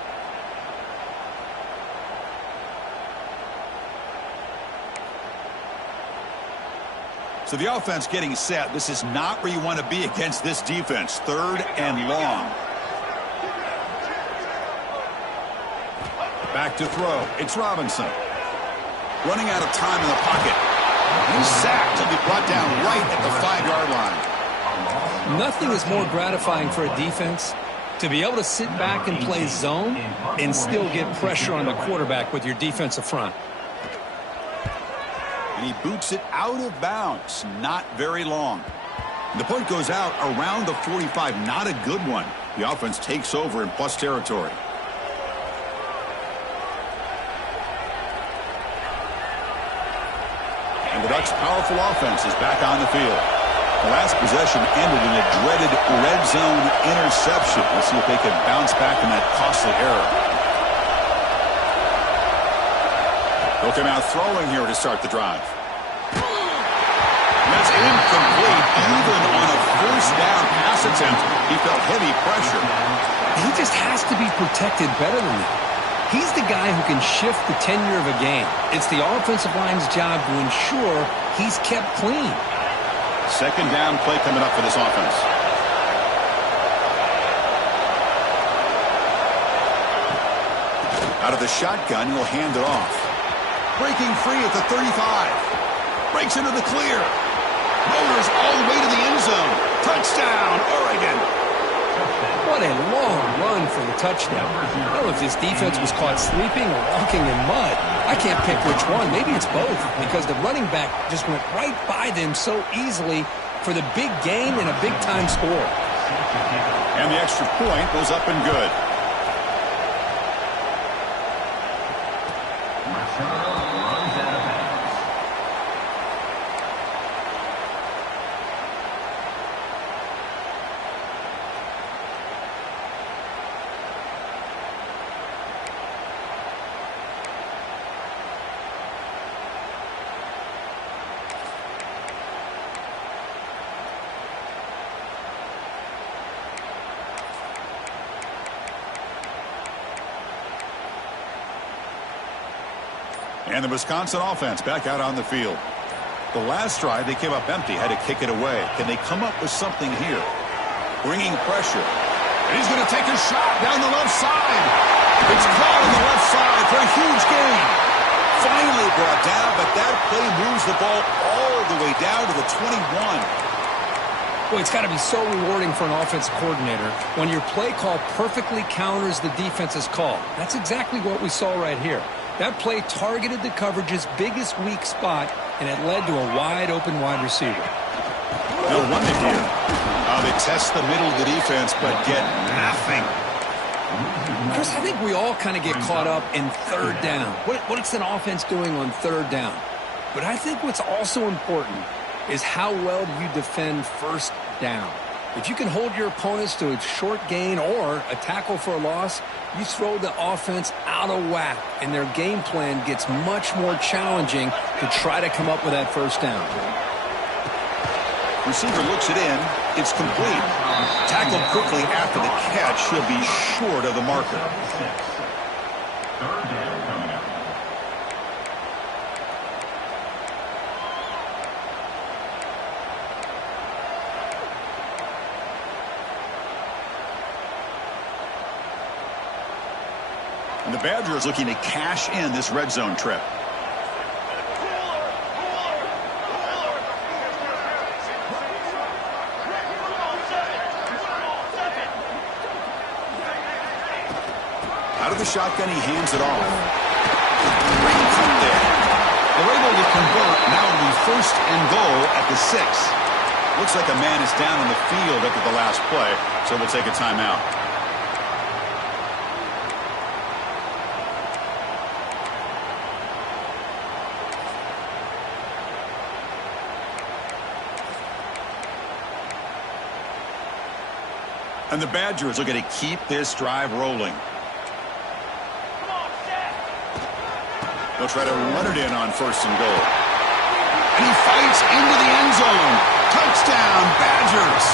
So the offense getting set. This is not where you want to be against this defense. 3rd and long. Back to throw. It's Robinson. Running out of time in the pocket. He's sacked. He'll be brought down right at the 5-yard line. Nothing is more gratifying for a defense to be able to sit back and play zone and still get pressure on the quarterback with your defensive front. And he boots it out of bounds. Not very long. The punt goes out around the 45. Not a good one. The offense takes over in plus territory. And the Ducks' powerful offense is back on the field. The last possession ended in a dreaded red zone interception. Let's see if they can bounce back from that costly error. They'll come out throwing here to start the drive. That's incomplete. Even on a 1st down pass attempt, he felt heavy pressure. He just has to be protected better than that. He's the guy who can shift the tenure of a game. It's the offensive line's job to ensure he's kept clean. 2nd down play coming up for this offense. Out of the shotgun, he'll hand it off. Breaking free at the 35. Breaks into the clear. Motors all the way to the end zone. Touchdown, Oregon. What a long run for the touchdown. I don't know if this defense was caught sleeping or walking in mud. I can't pick which one. Maybe it's both, because the running back just went right by them so easily for the big gain and a big-time score. And the extra point was up and good. Runs out of bounds. And the Wisconsin offense back out on the field. The last drive, they came up empty, had to kick it away. Can they come up with something here? Bringing pressure. And he's going to take a shot down the left side. It's caught on the left side for a huge gain. Finally brought down, but that play moves the ball all the way down to the 21. Boy, it's got to be so rewarding for an offensive coordinator when your play call perfectly counters the defense's call. That's exactly what we saw right here. That play targeted the coverage's biggest weak spot, and it led to a wide-open wide receiver. They'll run it here. They test the middle of the defense, but get nothing. Chris, I think we all kind of get caught up in third down. What's an offense doing on third down? But I think what's also important is how well do you defend first down. If you can hold your opponents to a short gain or a tackle for a loss, you throw the offense out of whack, and their game plan gets much more challenging to try to come up with that first down. Receiver looks it in. It's complete. Tackled quickly after the catch. He'll be short of the marker. Third down coming up. And the Badgers looking to cash in this red zone trip. Out of the shotgun, he hands it off. Great cut there. They're able to convert. Now it'll be first and goal at the 6. Looks like a man is down on the field after the last play, so we'll take a timeout. And the Badgers are going to keep this drive rolling. They'll try to run it in on first and goal. And he fights into the end zone. Touchdown, Badgers.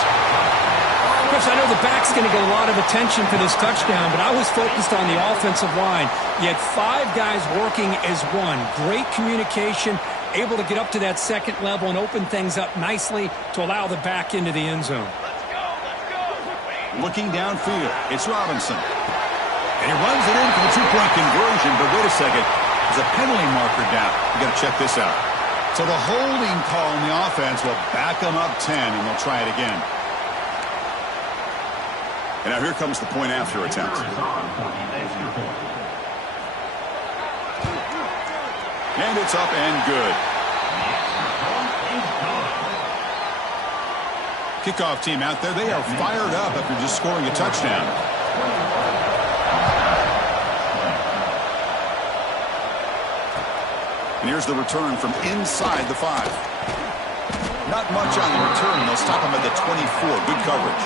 Chris, I know the back's going to get a lot of attention for this touchdown, but I was focused on the offensive line. You had 5 guys working as one. Great communication, able to get up to that second level and open things up nicely to allow the back into the end zone. Looking downfield, it's Robinson. And he runs it in for the 2-point conversion, but wait a second. There's a penalty marker down. You got to check this out. So the holding call on the offense will back them up 10, and they'll try it again. And now here comes the point after attempt. And it's up and good. Kickoff team out there, they are fired up after just scoring a touchdown. And here's the return from inside the 5. Not much on the return. They'll stop him at the 24. Good coverage.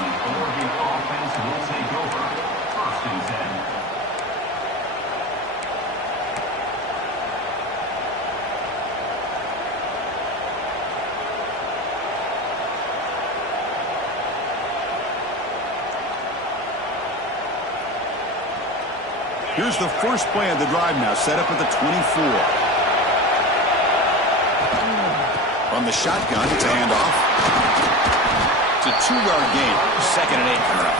And the Oregon offense will take over. First and 10. Here's the first play of the drive now, set up at the 24. From the shotgun, it's a handoff. It's a 2-yard gain. Second and 8 coming up.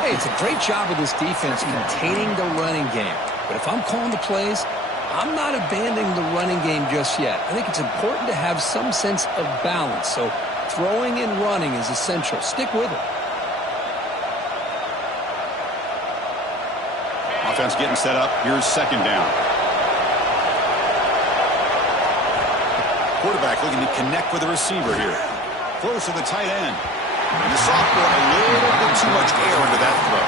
Hey, it's a great job of this defense containing the running game. But if I'm calling the plays, I'm not abandoning the running game just yet. I think it's important to have some sense of balance. So throwing and running is essential. Stick with it. Offense getting set up. Here's second down. Quarterback looking to connect with the receiver here. Throws to the tight end. And the sophomore a little bit too much air into that throw.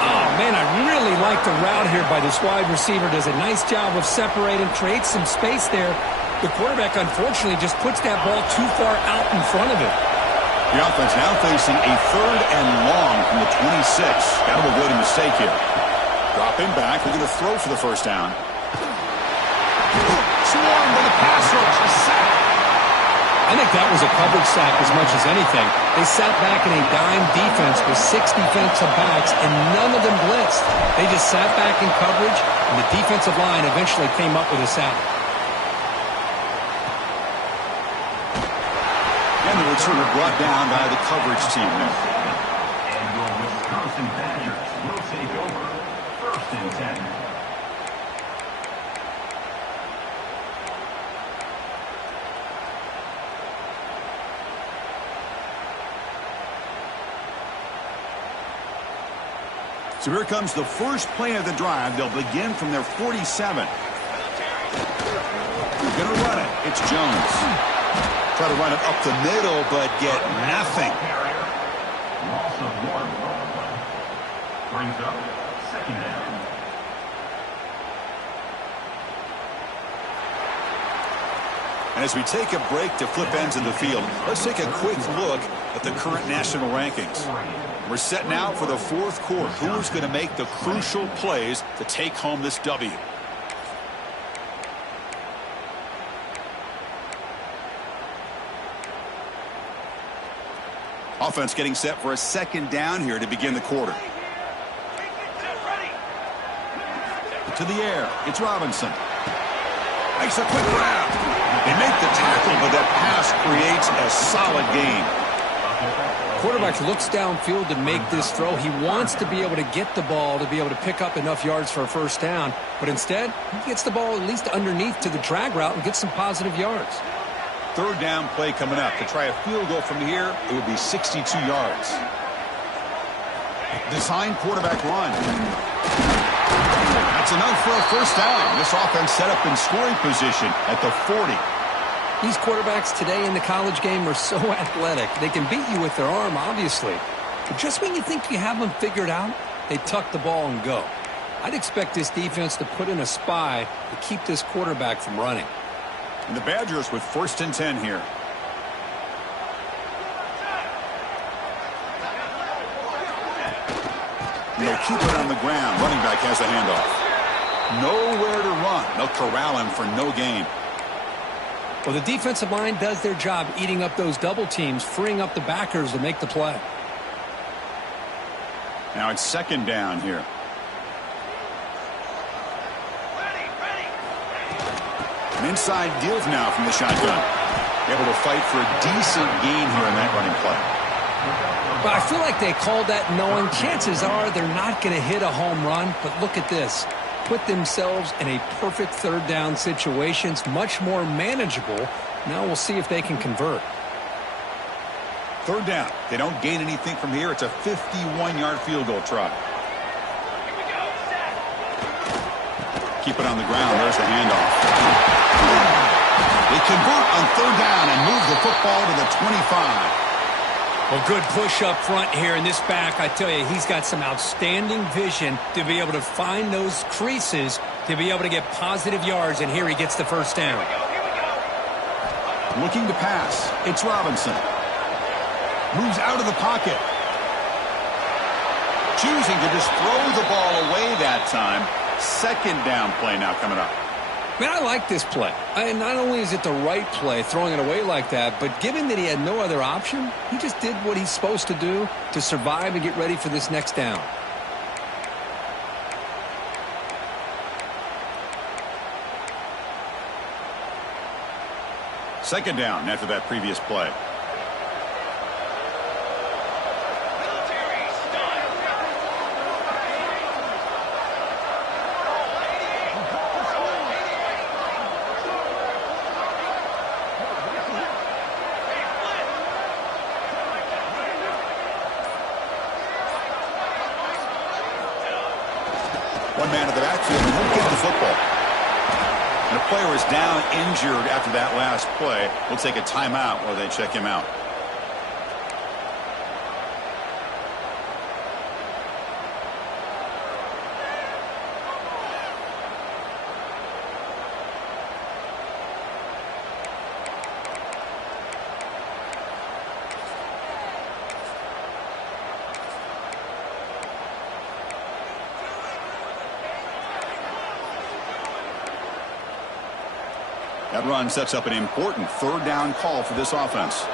Oh, man, I really like the route here by this wide receiver. Does a nice job of separating, creates some space there. The quarterback, unfortunately, just puts that ball too far out in front of him. The offense now facing a third and long from the 26. Got to avoid a mistake here. Dropping back. We're going to throw for the first down. Swarmed by the pass rush. A sack. I think that was a coverage sack as much as anything. They sat back in a dime defense with 6 defensive backs, and none of them blitzed. They just sat back in coverage, and the defensive line eventually came up with a sack. And the returner brought down by the coverage team there. And your Wisconsin Badgers will take over. First and 10. So here comes the first play of the drive. They'll begin from their 47. They're going to run it. It's Jones. Try to run it up the middle, but get nothing. Loss of 1 play. Brings up second down. And as we take a break to flip ends in the field, let's take a quick look at the current national rankings. We're setting out for the fourth quarter. Who's going to make the crucial plays to take home this W? Offense getting set for a second down here to begin the quarter. To the air. It's Robinson. Makes a quick grab. They make the tackle, but that pass creates a solid gain. Quarterback looks downfield to make this throw. He wants to be able to get the ball to be able to pick up enough yards for a first down. But instead, he gets the ball at least underneath to the drag route and gets some positive yards. Third down play coming up. To try a field goal from here, it would be 62 yards. Design quarterback run. That's enough for a first down. This offense set up in scoring position at the 40. These quarterbacks today in the college game are so athletic. They can beat you with their arm, obviously. But just when you think you have them figured out, they tuck the ball and go. I'd expect this defense to put in a spy to keep this quarterback from running. And the Badgers with first and 10 here. And they'll keep it on the ground. Running back has a handoff. Nowhere to run. They'll corral him for no gain. Well, the defensive line does their job eating up those double teams, freeing up the backers to make the play. Now it's second down here. An inside give now from the shotgun. Able to fight for a decent gain here in that running play. But I feel like they called that knowing chances are they're not going to hit a home run. But look at this. Put themselves in a perfect third down situation. It's much more manageable. Now we'll see if they can convert. Third down. They don't gain anything from here. It's a 51-yard field goal try. Keep it on the ground. There's the handoff. They convert on third down and move the football to the 25. Well, good push up front here in this back. I tell you, he's got some outstanding vision to be able to find those creases to be able to get positive yards, and here he gets the first down. Looking to pass. It's Robinson. Moves out of the pocket. Choosing to just throw the ball away that time. Second down play now coming up. Man, I like this play. And not only is it the right play, throwing it away like that, but given that he had no other option, he just did what he's supposed to do to survive and get ready for this next down. Second down after that previous play. One man to the backfield, and he'll get the football. And a player is down injured after that last play. We'll take a timeout while they check him out. That run sets up an important third down call for this offense.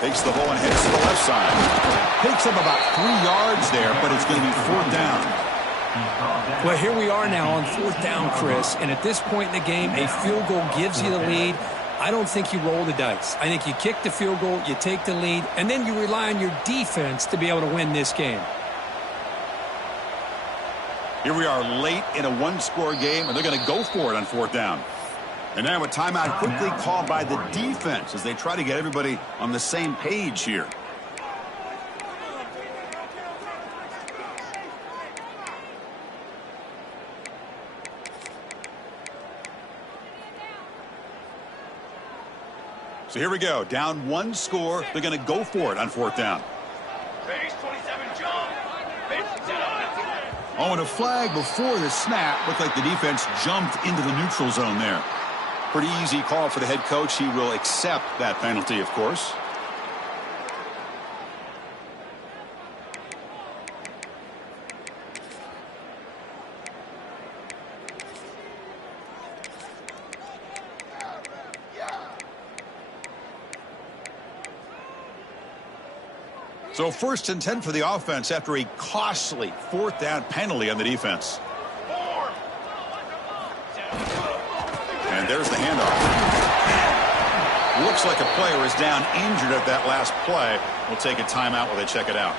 Takes the ball and heads to the left side. Takes him about 3 yards there, but it's going to be fourth down. Well, here we are now on fourth down, Chris, and at this point in the game, a field goal gives you the lead. I don't think you roll the dice. I think you kick the field goal, you take the lead, and then you rely on your defense to be able to win this game. Here we are late in a one-score game, and they're going to go for it on fourth down. And now a timeout quickly called by the defense as they try to get everybody on the same page here. So here we go. Down one score. They're going to go for it on fourth down. Base 27 jump. Base set up. Oh, and a flag before the snap. Looked like the defense jumped into the neutral zone there. Pretty easy call for the head coach. He will accept that penalty, of course. So 1st and 10 for the offense after a costly fourth down penalty on the defense. And there's the handoff. Looks like a player is down injured at that last play. We'll take a timeout while they check it out.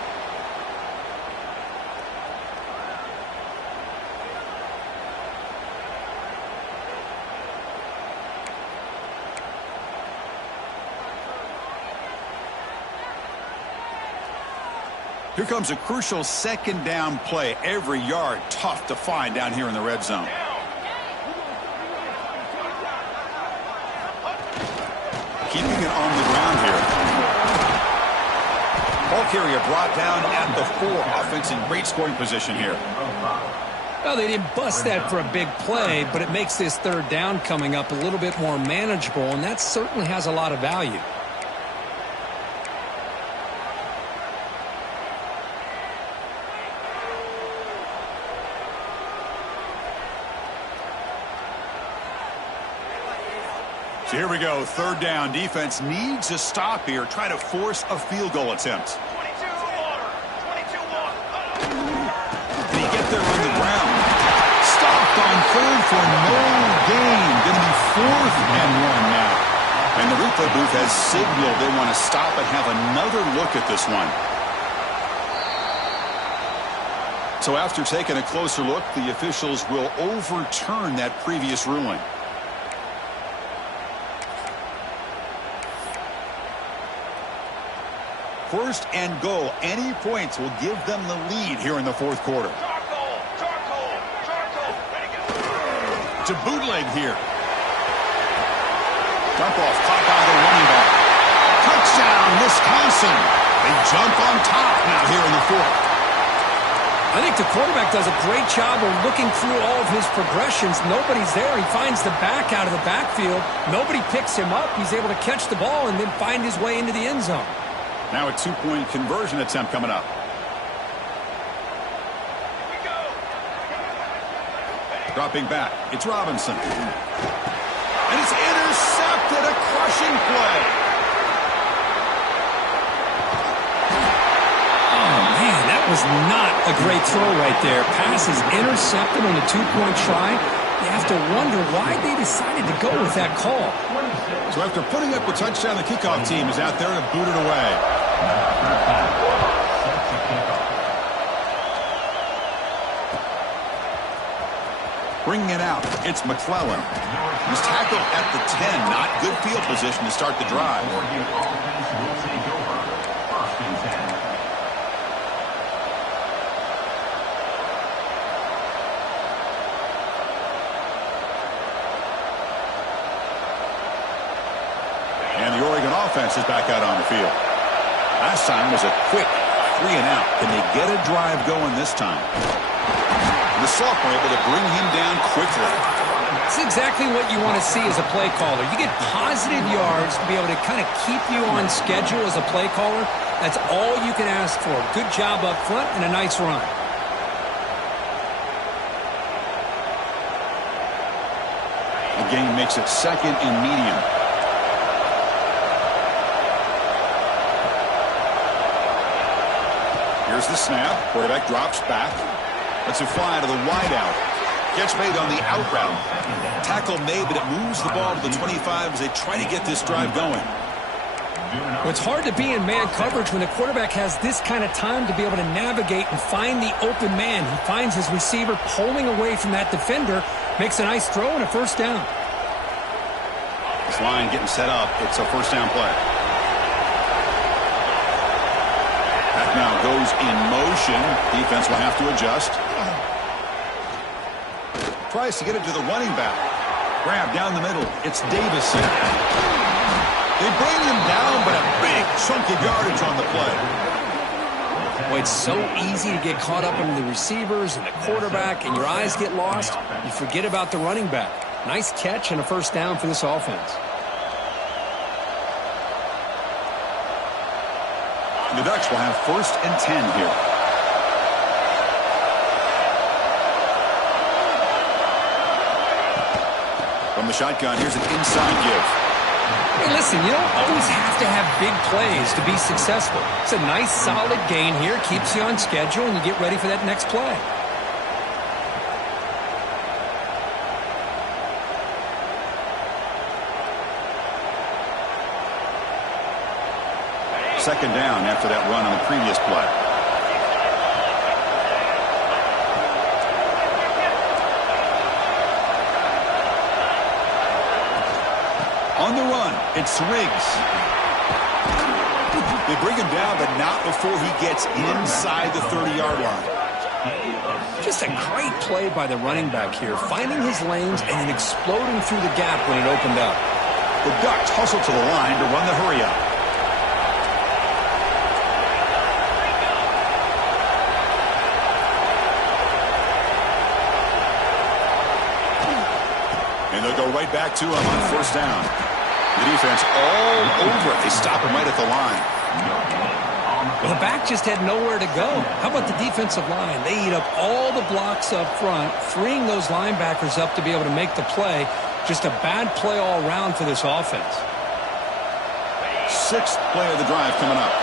Here comes a crucial second down play. Every yard tough to find down here in the red zone. Keeping it on the ground here. Ball carrier brought down at the 4. Offense in great scoring position here. Well, they didn't bust that for a big play, but it makes this third down coming up a little bit more manageable, and that certainly has a lot of value. Here we go, third down. Defense needs a stop here. Try to force a field goal attempt. 22 water. 22 water. Can he get there on the ground? Stopped on third for no gain. Going to be 4th and 1 now. And the replay booth has signaled they want to stop and have another look at this one. So after taking a closer look, the officials will overturn that previous ruling. First and goal. Any points will give them the lead here in the fourth quarter. Charcoal. Charcoal. Charcoal. Ready to go. To bootleg here. Dump off caught by the running back. Touchdown, Wisconsin. They jump on top now here in the fourth. I think the quarterback does a great job of looking through all of his progressions. Nobody's there. He finds the back out of the backfield. Nobody picks him up. He's able to catch the ball and then find his way into the end zone. Now a 2-point conversion attempt coming up. Here we go. Dropping back. It's Robinson. And it's intercepted. A crushing play. was not a great throw right there. Pass is intercepted on the two-point try. You have to wonder why they decided to go with that call. So after putting up the touchdown, the kickoff team is out there to boot it away. Bringing it out, it's McClellan. He's tackled at the 10. Not good field position to start the drive. Oregon offense will take over. 1st and 10. And the Oregon offense is back out on the field. Last time was a quick 3 and out. Can they get a drive going this time? The sophomore able to bring him down quickly. It's exactly what you want to see as a play caller. You get positive yards to be able to kind of keep you on schedule as a play caller. That's all you can ask for. Good job up front and a nice run. The game makes it 2nd and medium. Here's the snap. Quarterback drops back. Lets it fly to the wideout. Catch made on the out route. Tackle made, but it moves the ball to the 25 as they try to get this drive going. Well, it's hard to be in man coverage when the quarterback has this kind of time to be able to navigate and find the open man. He finds his receiver pulling away from that defender, makes a nice throw and a first down. This line getting set up. It's a first down play. That now goes in motion. Defense will have to adjust. Tries to get it to the running back. Grab down the middle. It's Davison. They bring him down, but a big chunk of yardage on the play. Boy, it's so easy to get caught up in the receivers and the quarterback, and your eyes get lost. You forget about the running back. Nice catch and a first down for this offense. The Ducks will have 1st and 10 here. From the shotgun, here's an inside give. Hey, listen, you don't always have to have big plays to be successful. It's a nice, solid gain here. Keeps you on schedule, and you get ready for that next play. Second down after that run on the previous play. On the run, it's Riggs. They bring him down, but not before he gets inside the 30-yard line. Just a great play by the running back here, finding his lanes and then exploding through the gap when it opened up. The Ducks hustle to the line to run the hurry-up. And they'll go right back to him on first down. The defense all over it. They stop him right at the line. Well, the back just had nowhere to go. How about the defensive line? They eat up all the blocks up front, freeing those linebackers up to be able to make the play. Just a bad play all around for this offense. 6th play of the drive coming up.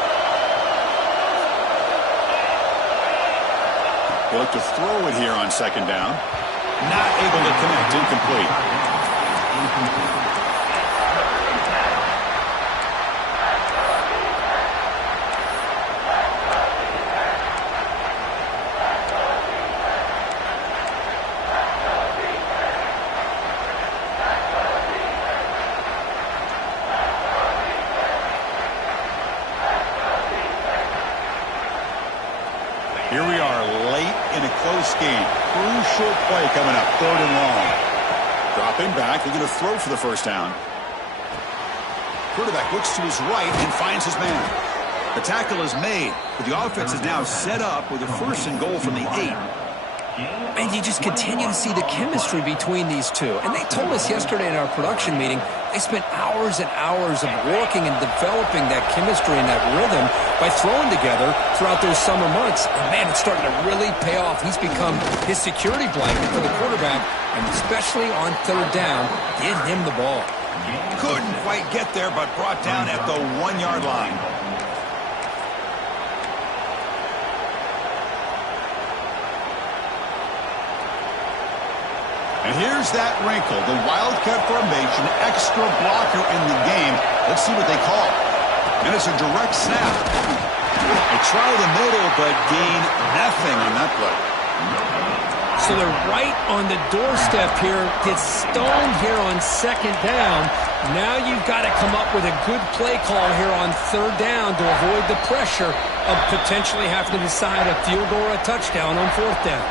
They look to throw it here on second down. Not able to connect. Incomplete. Here we are late in a close game. Crucial play coming up, 3rd and long. Dropping back, they're going to throw for the first down. Quarterback looks to his right and finds his man. The tackle is made, but the offense is now set up with a 1st and goal from the 8. And you just continue to see the chemistry between these two. And they told us yesterday in our production meeting, they spent hours and hours of working and developing that chemistry and that rhythm by throwing together throughout those summer months. And, man, it's starting to really pay off. He's become his security blanket for the quarterback, and especially on 3rd down, get him the ball. Couldn't quite get there, but brought down at the 1-yard line. And here's that wrinkle, the Wildcat formation, extra blocker in the game. Let's see what they call. And it's a direct snap. They try the middle, but gain nothing on that play. So they're right on the doorstep here. Gets stoned here on second down. Now you've got to come up with a good play call here on third down to avoid the pressure of potentially having to decide a field goal or a touchdown on fourth down.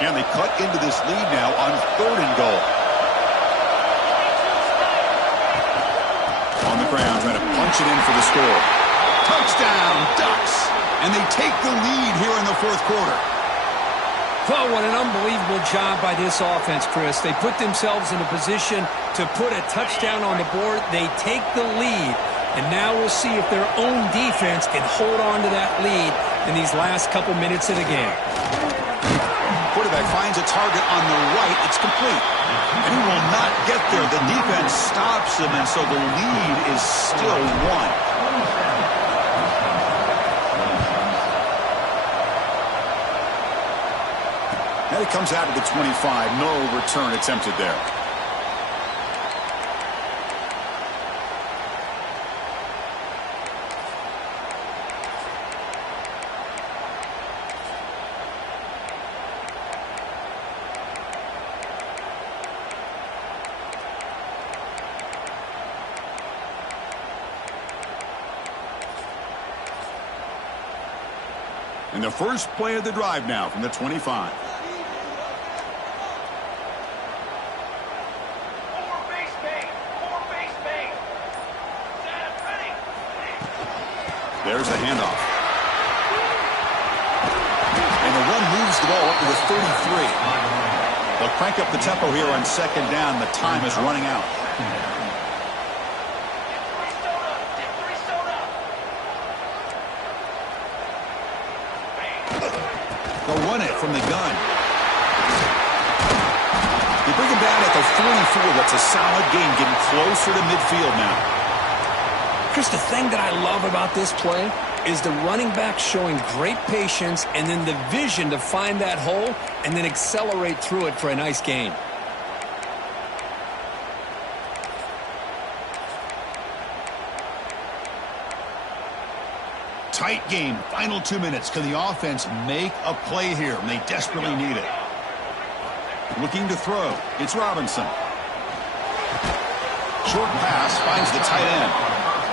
And they cut into this lead now on third and goal. On the ground, trying to punch it in for the score. Touchdown, Ducks! And they take the lead here in the fourth quarter. Well, what an unbelievable job by this offense, Chris. They put themselves in a position to put a touchdown on the board. They take the lead. And now we'll see if their own defense can hold on to that lead in these last couple minutes of the game. Quarterback finds a target on the right. It's complete. And he will not get there. The defense stops him, and so the lead is still one. And it comes out to the 25. No return attempted there. And the first play of the drive now from the 25. There's a handoff. And the run moves the ball up to the 33. They'll crank up the tempo here on second down. The time is running out. They'll run it from the gun. They bring him down at the 44. That's a solid gain, getting closer to midfield now. Chris, the thing that I love about this play is the running back showing great patience and then the vision to find that hole and then accelerate through it for a nice gain. Tight game. Final 2 minutes. Can the offense make a play here? And they desperately need it. Looking to throw. It's Robinson. Short pass finds the tight end.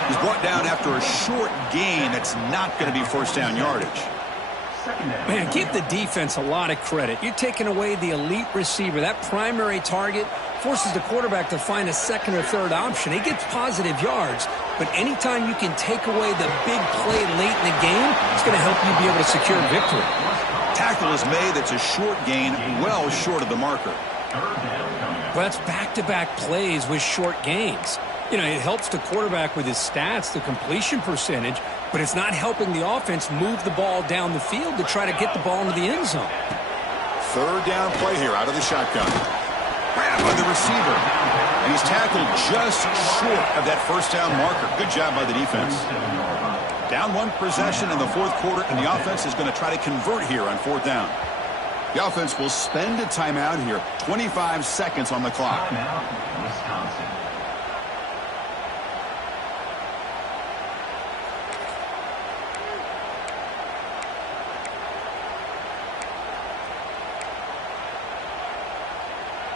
He's brought down after a short gain. That's not going to be first down yardage. Man, give the defense a lot of credit. You're taking away the elite receiver. That primary target forces the quarterback to find a second or third option. He gets positive yards, but anytime you can take away the big play late in the game, it's going to help you be able to secure victory. Tackle is made. That's a short gain, well short of the marker. Well, that's back-to-back plays with short gains. You know, it helps the quarterback with his stats, the completion percentage, but it's not helping the offense move the ball down the field to try to get the ball into the end zone. Third down play here out of the shotgun. Grabbed by the receiver. And he's tackled just short of that first down marker. Good job by the defense. Down one possession in the fourth quarter, and the offense is going to try to convert here on fourth down. The offense will spend a timeout here. 25 seconds on the clock. Wisconsin.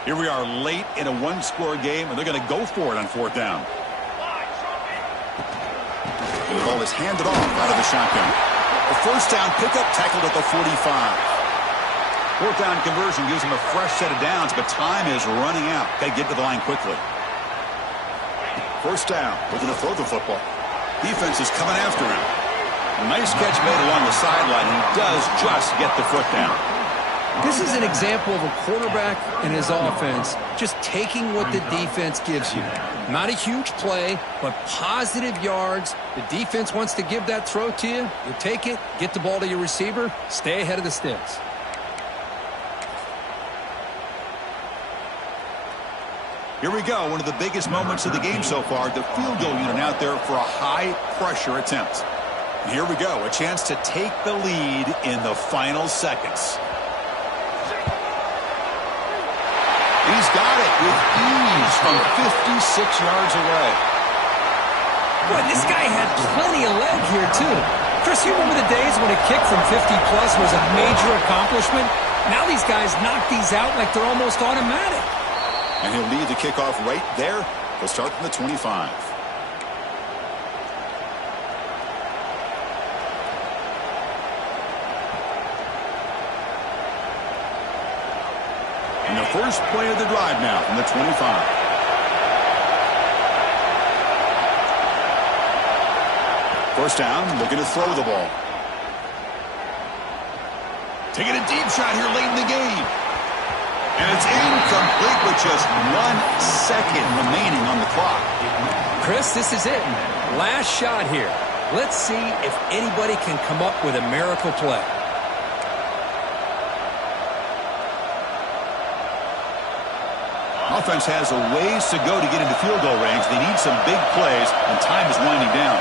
Here we are late in a one-score game, and they're going to go for it on fourth down. And the ball is handed off out of the shotgun. A first down pickup tackled at the 45. Fourth down conversion gives him a fresh set of downs, but time is running out. Got to get to the line quickly. First down, looking to throw the football. Defense is coming after him. A nice catch made along the sideline. He does just get the foot down. This is an example of a quarterback and his offense just taking what the defense gives you. Not a huge play, but positive yards. The defense wants to give that throw to you. You take it, get the ball to your receiver, stay ahead of the sticks. Here we go, one of the biggest moments of the game so far. The field goal unit out there for a high-pressure attempt. And here we go, a chance to take the lead in the final seconds. He's got it with ease from 56 yards away. Boy, this guy had plenty of leg here, too. Chris, you remember the days when a kick from 50-plus was a major accomplishment? Now these guys knock these out like they're almost automatic. And he'll lead the kickoff right there. He'll start from the 25. And the first play of the drive now from the 25. First down, looking to throw the ball. Taking a deep shot here late in the game. And it's incomplete with just 1 second remaining on the clock. Chris, this is it. Last shot here. Let's see if anybody can come up with a miracle play. Offense has a ways to go to get into field goal range. They need some big plays, and time is winding down.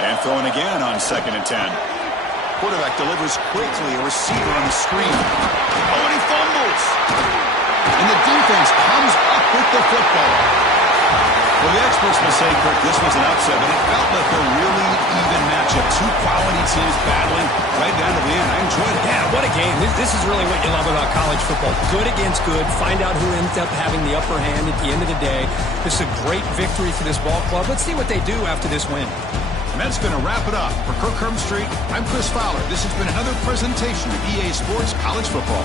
And throwing again on 2nd and 10. Quarterback delivers quickly, a receiver on the screen. Oh, and he fumbles. And the defense comes up with the football. Well, the experts will say, Kirk, this was an upset, but it felt like a really even matchup. Two quality teams battling right down to the end. I enjoyed it. Yeah, what a game. This is really what you love about college football. Good against good. Find out who ends up having the upper hand at the end of the day. This is a great victory for this ball club. Let's see what they do after this win. And that's going to wrap it up. For Kirk Herbstreit, I'm Chris Fowler. This has been another presentation of EA Sports College Football.